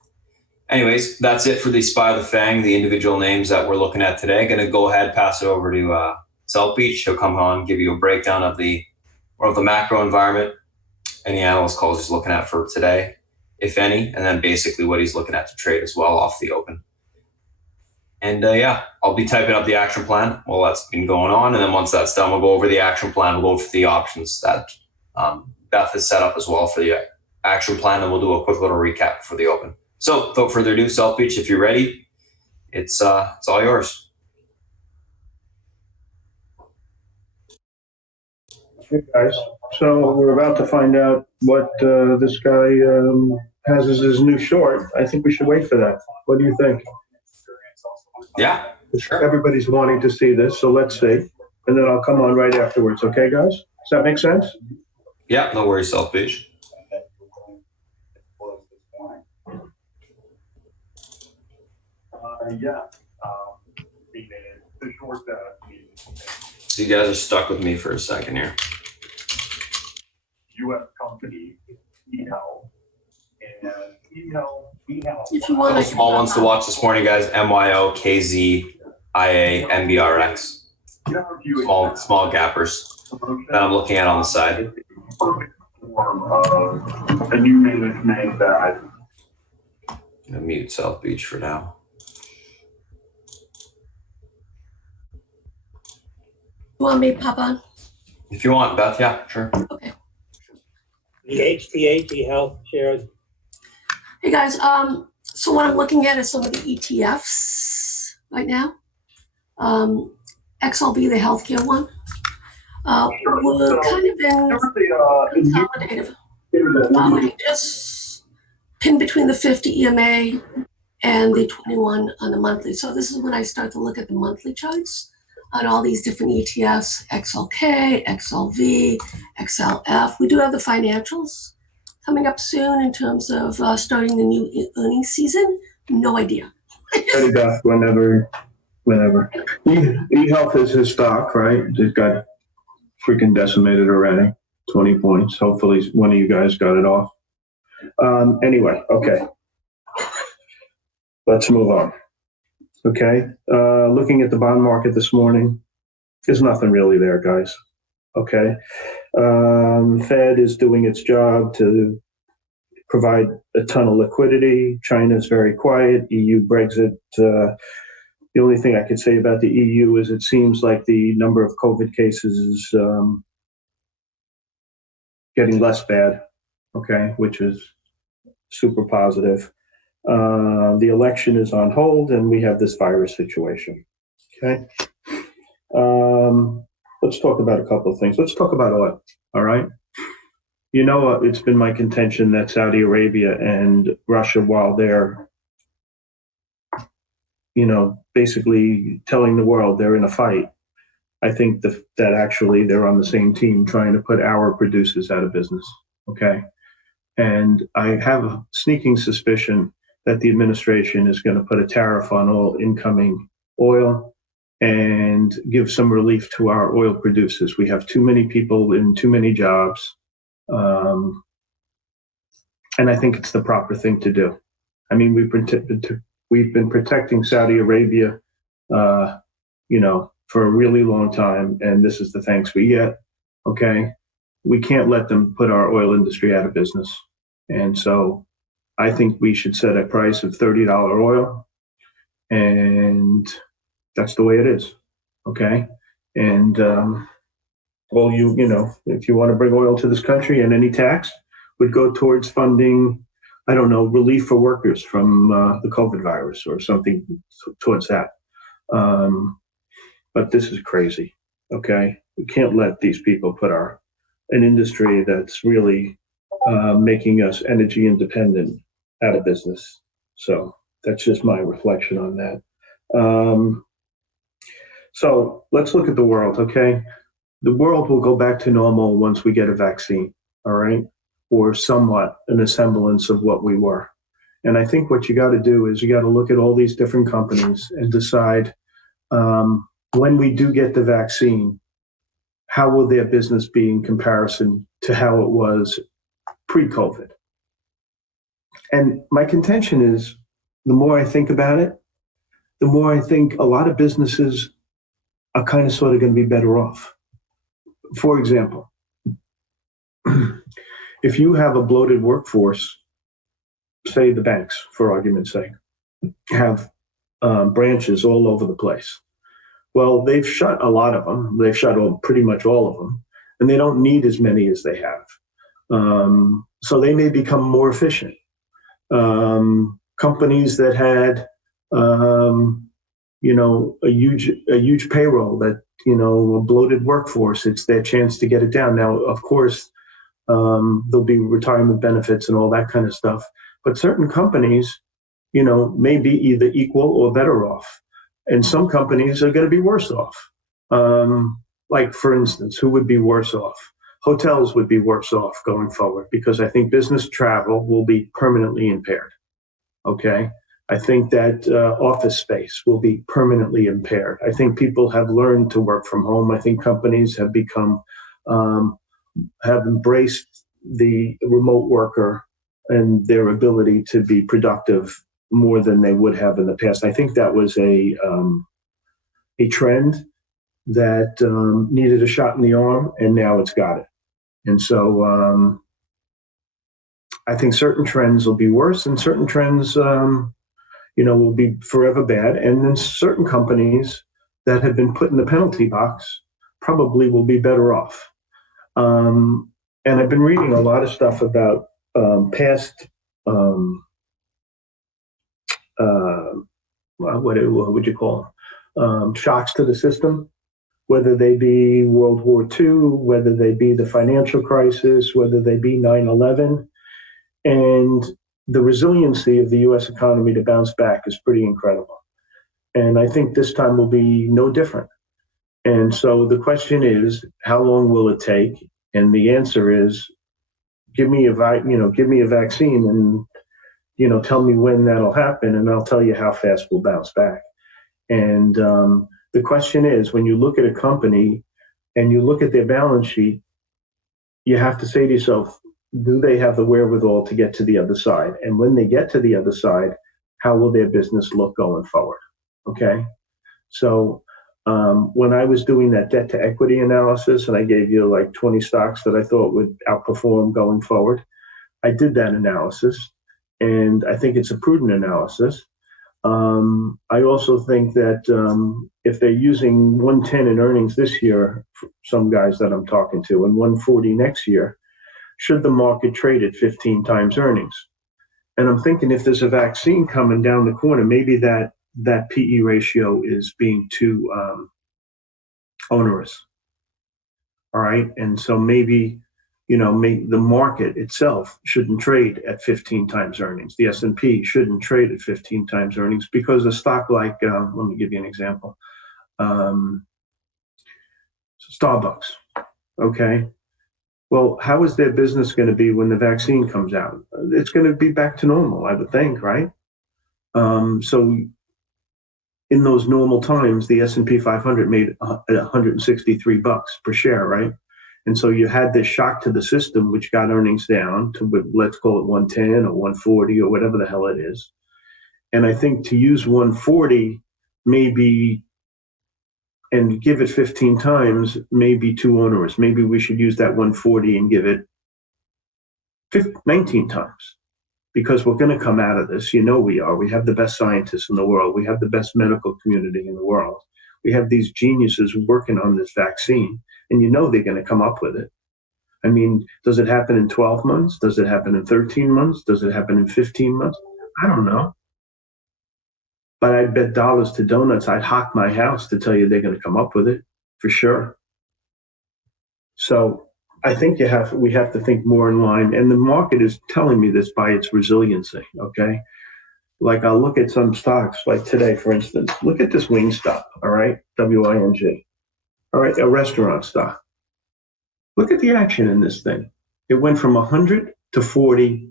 Anyways, that's it for the SPY, the FANG, the individual names that we're looking at today. Going to go ahead, pass it over to South Beach. He'll come on, give you a breakdown of the macro environment, any analyst calls he's looking at for today, if any, and then basically what he's looking at to trade as well off the open. And I'll be typing up the action plan while that's been going on. And then once that's done, we'll go over the action plan. We'll go over the options that Beth has set up as well for the action plan. And we'll do a quick little recap for the open. So without further ado, South Beach, if you're ready, it's all yours. Hey guys, so we're about to find out what this guy has as his new short. I think we should wait for that. What do you think? Yeah, sure. Everybody's wanting to see this, so let's see. And then I'll come on right afterwards, okay guys? Does that make sense? Yeah, no worries, South Beach. So you guys are stuck with me for a second here. U.S. company, EL, and EL. If you want, Small ones to watch this morning, guys. MYO, KZ, IA, MBRX. Small gappers that I'm looking at on the side. Form of a new management that. I'm gonna mute South Beach for now. You want me to pop on? If you want, Beth, yeah, sure. Okay. The HTH health shares. Hey guys, so what I'm looking at is some of the ETFs right now. XLB, the healthcare one. We're kind of in consolidative. Just pinned between the 50 EMA and the 21 on the monthly. So this is when I start to look at the monthly charts on all these different ETFs, XLK, XLV, XLF. We do have the financials coming up soon in terms of starting the new earnings season. No idea. Ready, Beth, whenever. eHealth is his stock, right? It got freaking decimated already, 20 points. Hopefully one of you guys got it off. Anyway, okay. Let's move on. Okay, looking at the bond market this morning, there's nothing really there, guys. Okay, Fed is doing its job to provide a ton of liquidity. China's very quiet. EU, Brexit. The only thing I could say about the EU is it seems like the number of COVID cases is getting less bad. Okay, which is super positive. The election is on hold, and we have this virus situation. Okay. Let's talk about a couple of things. Let's talk about oil. All right. You know, it's been my contention that Saudi Arabia and Russia, while they're, basically telling the world they're in a fight, I think that actually they're on the same team trying to put our producers out of business. Okay. And I have a sneaking suspicion that the administration is going to put a tariff on all incoming oil and give some relief to our oil producers. We have too many people in too many jobs. And I think it's the proper thing to do. I mean, we've been protecting Saudi Arabia, for a really long time, and this is the thanks we get. Okay. We can't let them put our oil industry out of business. And so I think we should set a price of $30 oil, and that's the way it is. Okay. And, well, if you want to bring oil to this country, and any tax would go towards funding, I don't know, relief for workers from the COVID virus or something towards that. But this is crazy. Okay. We can't let these people put an industry that's really making us energy independent out of business. So that's just my reflection on that. So let's look at the world, okay? The world will go back to normal once we get a vaccine, all right? Or somewhat an semblance of what we were. And I think what you got to do is you got to look at all these different companies and decide when we do get the vaccine, how will their business be in comparison to how it was pre-COVID? And my contention is, the more I think about it, the more I think a lot of businesses are kind of sort of going to be better off. For example, if you have a bloated workforce, say the banks, for argument's sake, have branches all over the place. Well, they've shut a lot of them. They've shut pretty much all of them, and they don't need as many as they have. So they may become more efficient. Companies that had, a huge payroll, that, a bloated workforce, it's their chance to get it down. Now, of course, there'll be retirement benefits and all that kind of stuff. But certain companies, may be either equal or better off. And some companies are going to be worse off. Like, for instance, who would be worse off? Hotels would be worse off going forward, because I think business travel will be permanently impaired. Okay. I think that office space will be permanently impaired. I think people have learned to work from home. I think companies have have embraced the remote worker and their ability to be productive more than they would have in the past. I think that was a trend that needed a shot in the arm, and now it's got it. And so I think certain trends will be worse, and certain trends, will be forever bad. And then certain companies that have been put in the penalty box probably will be better off. And I've been reading a lot of stuff about past, what would you call them? Shocks to the system, whether they be World War II, whether they be the financial crisis, whether they be 9/11. And the resiliency of the U.S. economy to bounce back is pretty incredible. And I think this time will be no different. And so the question is, how long will it take? And the answer is, give me a vaccine, and tell me when that'll happen, and I'll tell you how fast we'll bounce back. And the question is, when you look at a company and you look at their balance sheet, you have to say to yourself, do they have the wherewithal to get to the other side? And when they get to the other side, how will their business look going forward? Okay. So when I was doing that debt to equity analysis, and I gave you like 20 stocks that I thought would outperform going forward, I did that analysis, and I think it's a prudent analysis. I also think that if they're using 110 in earnings this year, some guys that I'm talking to, and 140 next year, should the market trade at 15 times earnings? And I'm thinking, if there's a vaccine coming down the corner, maybe that PE ratio is being too onerous. All right. And so maybe, the market itself shouldn't trade at 15 times earnings. The S&P shouldn't trade at 15 times earnings, because a stock like, let me give you an example. Starbucks. Okay. Well, how is their business going to be when the vaccine comes out? It's going to be back to normal, I would think, right? So in those normal times, the S&P 500 made $163 per share, right? And so you had this shock to the system, which got earnings down to, let's call it 110 or 140 or whatever the hell it is. And I think to use 140 maybe and give it 15 times may be too onerous. Maybe we should use that 140 and give it 19 times. because we're going to come out of this. You know we are. We have the best scientists in the world. We have the best medical community in the world. We have these geniuses working on this vaccine, and you know they're going to come up with it. I mean, does it happen in 12 months? Does it happen in 13 months? Does it happen in 15 months? I don't know. But I'd bet dollars to donuts. I'd hawk my house to tell you they're going to come up with it for sure. So I think we have to think more in line. And the market is telling me this by its resiliency, okay? Like I'll look at some stocks, like today, for instance. Look at this Wingstop, all right? WING. All right, a restaurant stock. Look at the action in this thing. It went from 100 to 40,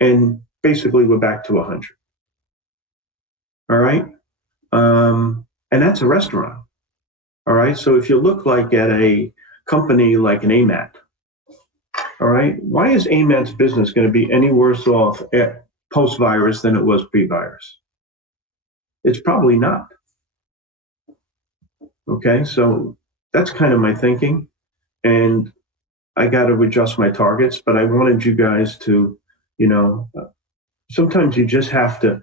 and basically we're back to 100. All right? And that's a restaurant. All right? So if you look like at a company like an AMAT, all right, why is AMAT's business going to be any worse off at post-virus than it was pre-virus? It's probably not. Okay, so that's kind of my thinking. And I got to adjust my targets, but I wanted you guys to, sometimes you just have to,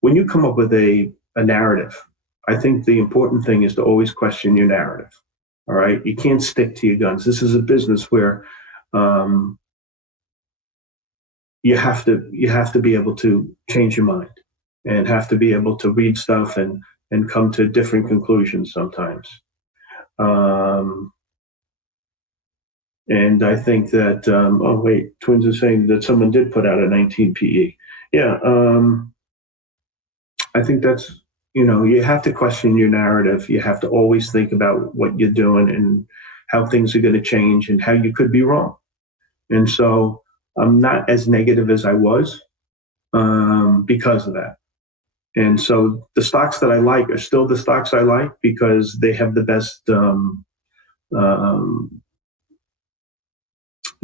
when you come up with a narrative, I think the important thing is to always question your narrative. All right, you can't stick to your guns. This is a business where you have to be able to change your mind and have to be able to read stuff and come to different conclusions sometimes. And I think that, Twins are saying that someone did put out a 19 PE. Yeah, I think that's, you have to question your narrative. You have to always think about what you're doing and how things are going to change and how you could be wrong. And so I'm not as negative as I was because of that. And so the stocks that I like are still the stocks I like because they have the best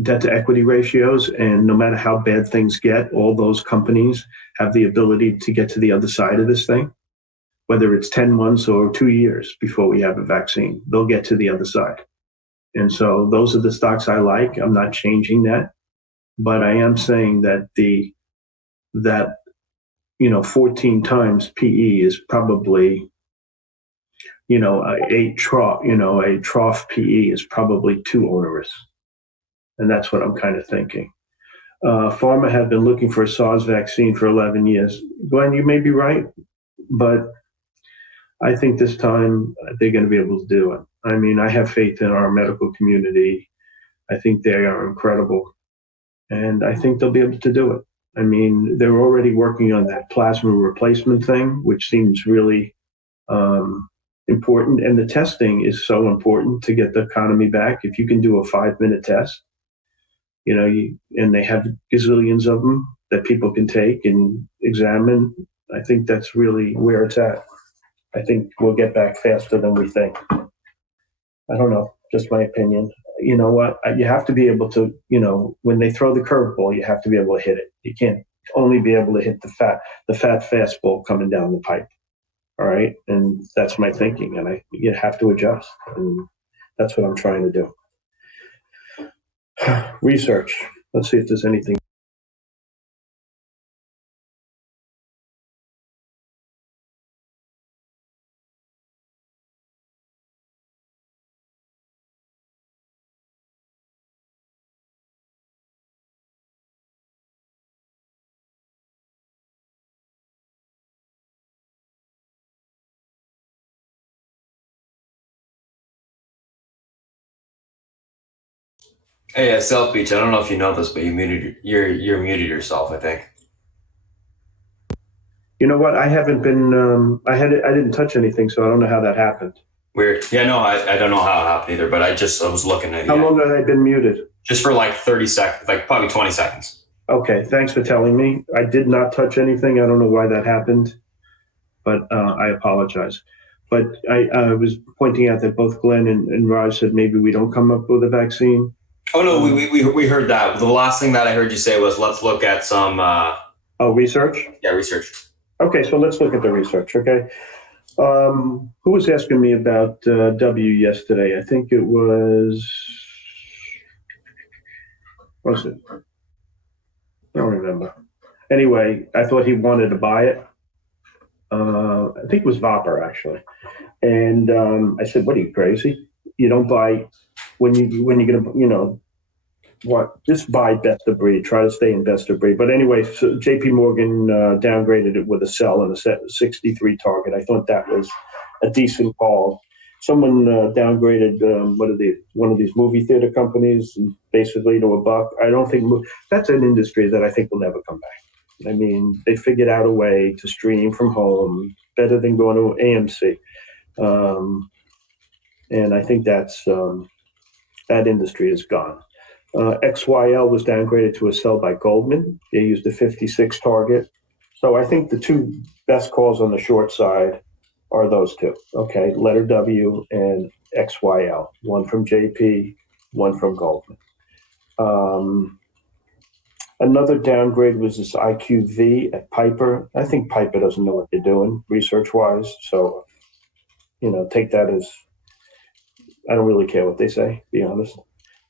debt to equity ratios. And no matter how bad things get, all those companies have the ability to get to the other side of this thing, whether it's 10 months or 2 years before we have a vaccine, they'll get to the other side. And so those are the stocks I like. I'm not changing that, but I am saying that 14 times PE is probably, a trough PE is probably too onerous. And that's what I'm kind of thinking. Pharma have been looking for a SARS vaccine for 11 years. Glenn, you may be right, but I think this time they're going to be able to do it. I mean, I have faith in our medical community. I think they are incredible. And I think they'll be able to do it. I mean, they're already working on that plasma replacement thing, which seems really important. And the testing is so important to get the economy back. If you can do a 5-minute test, and they have gazillions of them that people can take and examine, I think that's really where it's at. I think we'll get back faster than we think. I don't know, just my opinion. You know what? You have to be able to, when they throw the curveball, you have to be able to hit it. You can't only be able to hit the fat fastball coming down the pipe. All right. And that's my thinking. And you have to adjust. And that's what I'm trying to do. Research. Let's see if there's anything. Hey, South Beach. I don't know if you know this, but you're muted yourself, I think. You know what? I haven't been. I didn't touch anything, so I don't know how that happened. Weird. Yeah, no, I don't know how it happened either, but I was looking at it. How long have I been muted? Just for like 30 seconds, like probably 20 seconds. Okay, thanks for telling me. I did not touch anything. I don't know why that happened, but I apologize. But I was pointing out that both Glenn and Raj said maybe we don't come up with a vaccine. Oh no, we heard that. The last thing that I heard you say was let's look at some. Research. Yeah, research. Okay, so let's look at the research. Okay, who was asking me about W yesterday? I think it was it? I don't remember. Anyway, I thought he wanted to buy it. I think it was Vopper actually. And I said, "What are you crazy? You don't buy when you're gonna what? Just buy best of breed. Try to stay in best of breed." But anyway, so J.P. Morgan downgraded it with a sell and a 63 target. I thought that was a decent call. Someone downgraded one of these movie theater companies basically to a buck. I don't think that's an industry that I think will never come back. I mean, they figured out a way to stream from home better than going to AMC. And I think that industry is gone. XYL was downgraded to a sell by Goldman. They used a 56 target. So I think the two best calls on the short side are those two. Okay, letter W and XYL. One from JP, one from Goldman. Another downgrade was this IQV at Piper. I think Piper doesn't know what they're doing research-wise. So, take that as, I don't really care what they say, to be honest.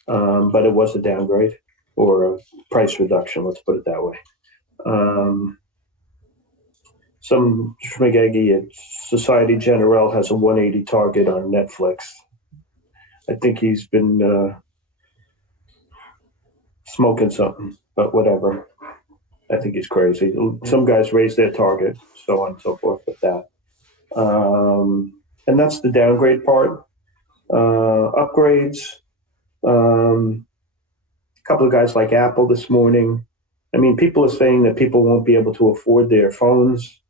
But it was a downgrade or a price reduction, let's put it that way. Some schmagegi at Society Generale has a 180 target on Netflix. I think he's been smoking something, but whatever. I think he's crazy. Some guys raise their target, so on and so forth with that. And that's the downgrade part. Upgrades. A couple of guys like Apple this morning. I mean, people are saying that people won't be able to afford their phones.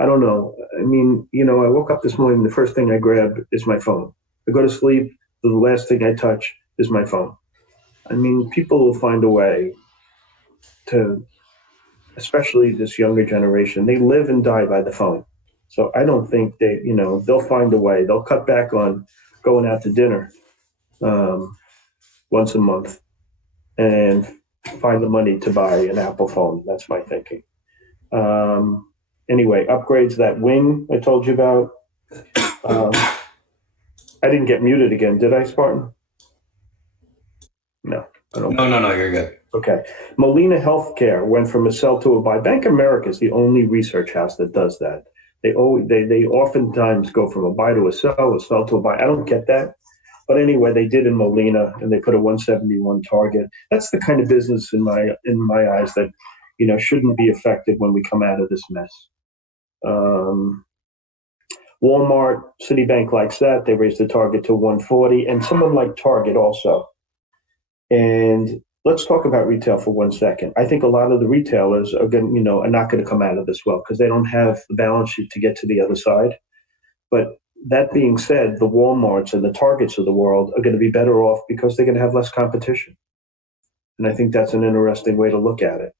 I don't know. I mean, I woke up this morning, the first thing I grab is my phone. I go to sleep, the last thing I touch is my phone. I mean, people will find a way to, especially this younger generation, they live and die by the phone. So I don't think they'll find a way. They'll cut back on going out to dinner once a month and find the money to buy an Apple phone. That's my thinking. Anyway, upgrades, that wing I told you about. I didn't get muted again, did I, Spartan? No, I don't. No, you're good. Okay. Molina Healthcare went from a sell to a buy. Bank of America is the only research house that does that. They oftentimes go from a buy to a sell to a buy. I don't get that. But anyway, they did in Molina, and they put a 171 target. That's the kind of business in my eyes that shouldn't be affected when we come out of this mess. Walmart, Citibank likes that. They raised the target to 140, and someone like Target also. And let's talk about retail for 1 second. I think a lot of the retailers are not going to come out of this well because they don't have the balance sheet to get to the other side. But that being said, the Walmarts and the Targets of the world are going to be better off because they're going to have less competition. And I think that's an interesting way to look at it.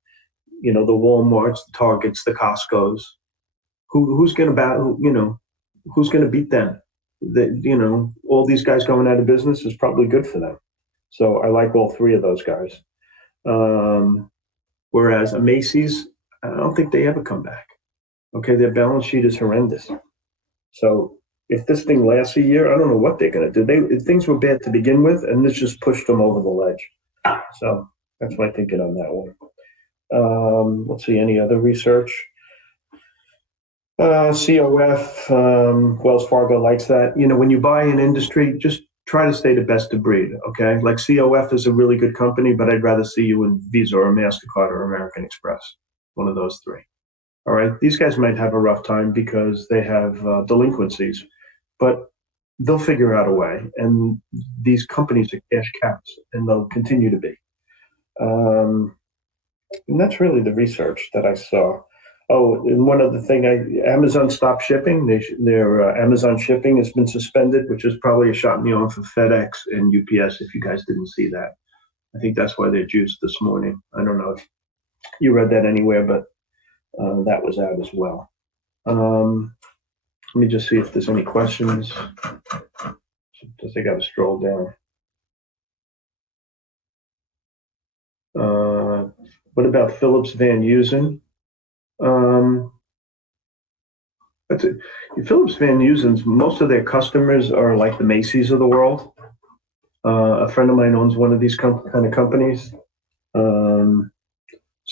The Walmarts, the Targets, the Costcos. Who's going to who's going to beat them? All these guys going out of business is probably good for them. So I like all three of those guys. Whereas a Macy's, I don't think they ever come back. Okay, their balance sheet is horrendous. So if this thing lasts a year, I don't know what they're going to do. Things were bad to begin with, and this just pushed them over the ledge. So that's my thinking on that one. Let's see, any other research? COF, Wells Fargo likes that. When you buy an industry, just try to stay the best of breed, okay? Like COF is a really good company, but I'd rather see you in Visa or MasterCard or American Express, one of those three. All right, these guys might have a rough time because they have delinquencies, but they'll figure out a way. And these companies are cash cows, and they'll continue to be. And that's really the research that I saw. Oh, and one other thing, Amazon stopped shipping. Their Amazon shipping has been suspended, which is probably a shot in the arm for FedEx and UPS, if you guys didn't see that. I think that's why they're juiced this morning. I don't know if you read that anywhere, but that was out as well. Let me just see if there's any questions. Just I got to stroll down. What about Phillips Van Heusen? Phillips Van Heusen's, most of their customers are like the Macy's of the world. A friend of mine owns one of these kind of companies.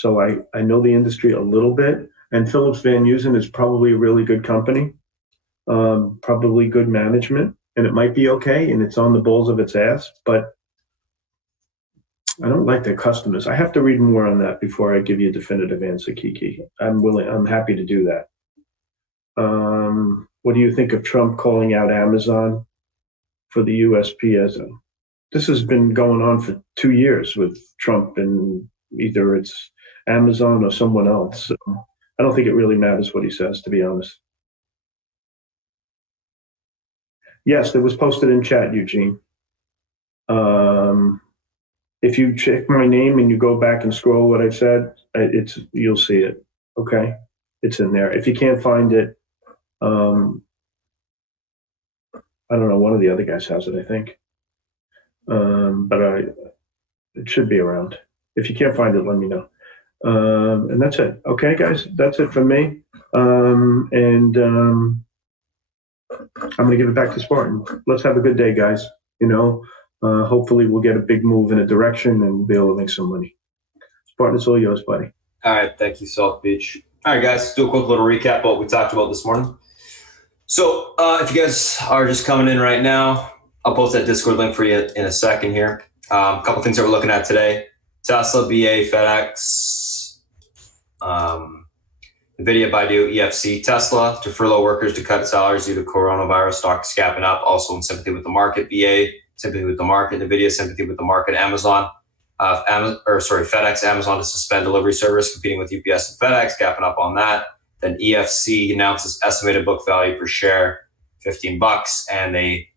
So I know the industry a little bit, and Phillips Van Heusen is probably a really good company, probably good management, and it might be okay, and it's on the balls of its ass, but I don't like their customers. I have to read more on that before I give you a definitive answer, Kiki. I'm happy to do that. What do you think of Trump calling out Amazon for the USP as a, this has been going on for 2 years with Trump, and either it's Amazon or someone else. So I don't think it really matters what he says, to be honest. Yes, it was posted in chat, Eugene. If you check my name and you go back and scroll what I said, you'll see it. Okay, it's in there. If you can't find it, I don't know. One of the other guys has it, I think. But it should be around. If you can't find it, let me know. And that's it. Okay, guys, that's it from me. I'm going to give it back to Spartan. Let's have a good day, guys. Hopefully we'll get a big move in a direction and be able to make some money. Spartan, it's all yours, buddy. All right. Thank you, South Beach. All right, guys, do a quick little recap of what we talked about this morning. So if you guys are just coming in right now, I'll post that Discord link for you in a second here. A couple things that we're looking at today: Tesla, BA, FedEx, NVIDIA, Baidu, EFC. Tesla to furlough workers to cut salaries due to coronavirus. Stocks gapping up, also in sympathy with the market. BA, sympathy with the market. NVIDIA, sympathy with the market. Amazon, FedEx, Amazon to suspend delivery service, competing with UPS and FedEx, gapping up on that. Then EFC announces estimated book value per share, $15, and they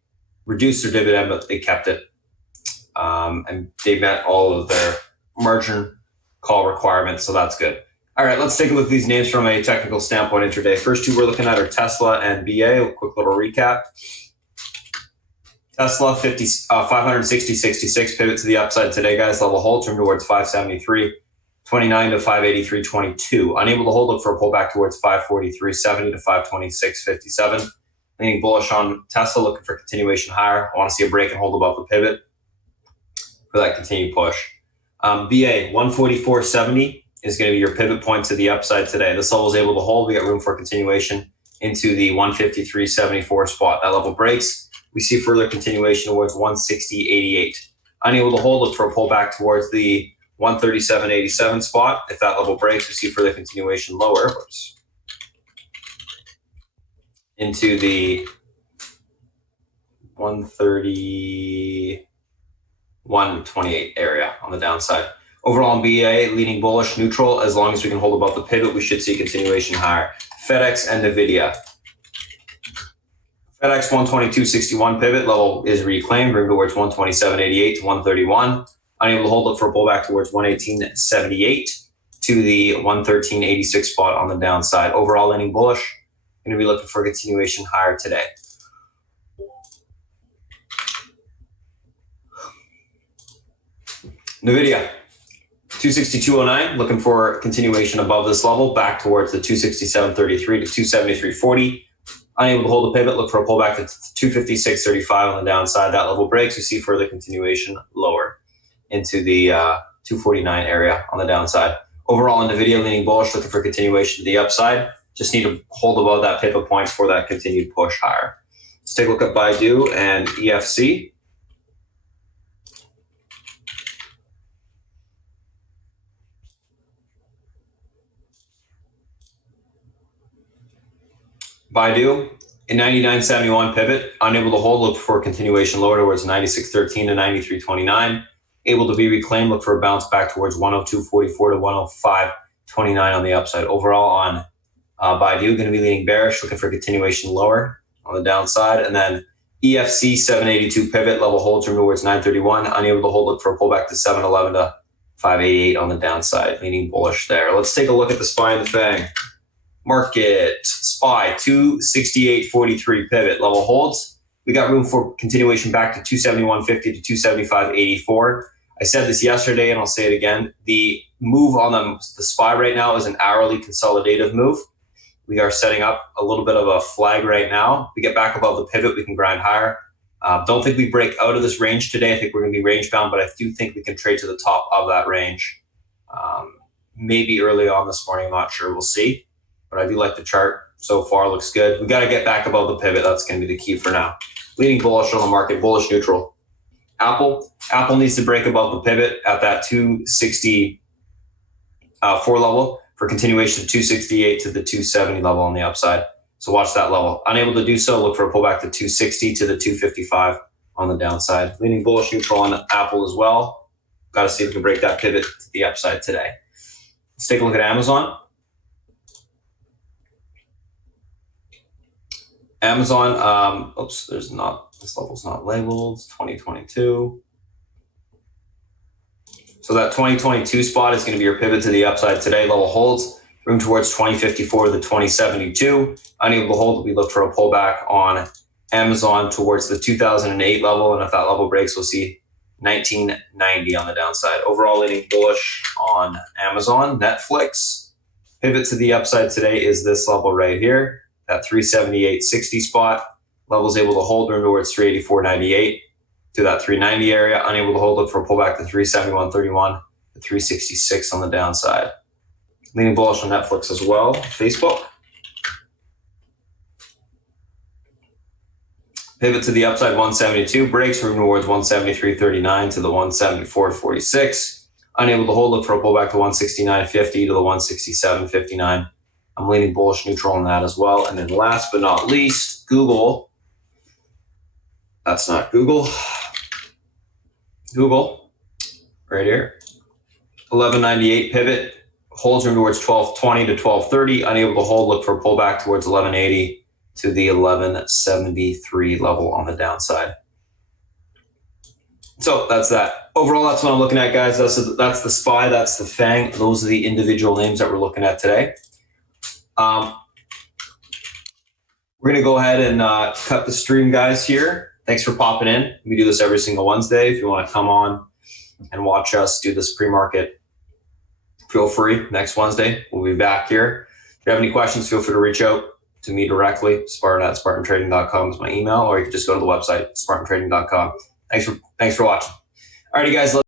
reduced their dividend, but they kept it. And they met all of their margin call requirements, so that's good. All right, let's take a look at these names from a technical standpoint intraday. First two we're looking at are Tesla and BA. A quick little recap. Tesla 560.66 pivot to the upside today, guys. Level hold turned towards 573.29 to 583.22. Unable to hold, look for a pullback towards 543.70 to 526.57. Leaning bullish on Tesla, looking for continuation higher. I want to see a break and hold above the pivot for that continued push. BA 144.70 is going to be your pivot point to the upside today. This level is able to hold. We got room for continuation into the 153.74 spot. That level breaks. We see further continuation towards 160.88. Unable to hold, look for a pullback towards the 137.87 spot. If that level breaks, we see further continuation lower. Whoops. Into the 131.28 area on the downside. Overall in BA, leaning bullish, neutral. As long as we can hold above the pivot, we should see continuation higher. FedEx and NVIDIA. FedEx 122.61 pivot level is reclaimed, room towards 127.88 to 131. Unable to hold, look for a pullback towards 118.78 to the 113.86 spot on the downside. Overall leaning bullish. Going to be looking for a continuation higher today. NVIDIA 262.09, looking for continuation above this level, back towards the 267.33 to 273.40. Unable to hold a pivot, look for a pullback to 256.35 on the downside. That level breaks, we see further continuation lower into the 249 area on the downside. Overall, NVIDIA leaning bullish, looking for continuation to the upside. Just need to hold above that pivot point for that continued push higher. Let's take a look at Baidu and EFC. Baidu, in 99.71 pivot, unable to hold, look for continuation lower towards 96.13 to 93.29. Able to be reclaimed, look for a bounce back towards 102.44 to 105.29 on the upside. Overall on Baidu, going to be leaning bearish, looking for continuation lower on the downside. And then EFC 782 pivot, level hold turn towards 931. Unable to hold, look for a pullback to 711 to 588 on the downside, leaning bullish there. Let's take a look at the SPY and the FANG. Market SPY 268.43 pivot, level holds. We got room for continuation back to 271.50 to 275.84. I said this yesterday and I'll say it again. The move on the SPY right now is an hourly consolidative move. We are setting up a little bit of a flag right now. We get back above the pivot, we can grind higher. Don't think we break out of this range today. I think we're going to be range bound, but I do think we can trade to the top of that range. maybe early on this morning. I'm not sure. We'll see. But I do like the chart so far. Looks good. We got to get back above the pivot. That's going to be the key for now. Leading bullish on the market, bullish neutral. Apple needs to break above the pivot at that 264 level for continuation of 268 to the 270 level on the upside. So watch that level. Unable to do so, look for a pullback to 260 to the 255 on the downside. Leaning bullish neutral on Apple as well. Got to see if we can break that pivot to the upside today. Let's take a look at Amazon. Amazon, this level's not labeled, 2022. So that 2022 spot is going to be your pivot to the upside today. Level holds, room towards 2054 to the 2072. Unable to hold, we look for a pullback on Amazon towards the 2008 level. And if that level breaks, we'll see 1990 on the downside. Overall, leaning bullish on Amazon. Netflix, pivot to the upside today is this level right here. That 378.60 spot. Level's able to hold room towards 384.98 to that 390 area. Unable to hold, look for a pullback to 371.31 to 366 on the downside. Leaning bullish on Netflix as well. Facebook. Pivot to the upside 172. Breaks room towards 173.39 to the 174.46. Unable to hold, look for a pullback to 169.50 to the 167.59. I'm leaning bullish neutral on that as well. And then last but not least, Google. That's not Google. Google, right here. 1198 pivot. Holds room towards 1220 to 1230. Unable to hold, look for a pullback towards 1180 to the 1173 level on the downside. So that's that. Overall, that's what I'm looking at, guys. That's the SPY, that's the FANG. Those are the individual names that we're looking at today. We're going to go ahead and cut the stream, guys, here. Thanks for popping in. We do this every single Wednesday. If you want to come on and watch us do this pre-market, feel free. Next Wednesday, we'll be back here. If you have any questions, feel free to reach out to me directly. Spartan@spartantrading.com is my email, or you can just go to the website, spartantrading.com. Thanks for watching. All righty, guys.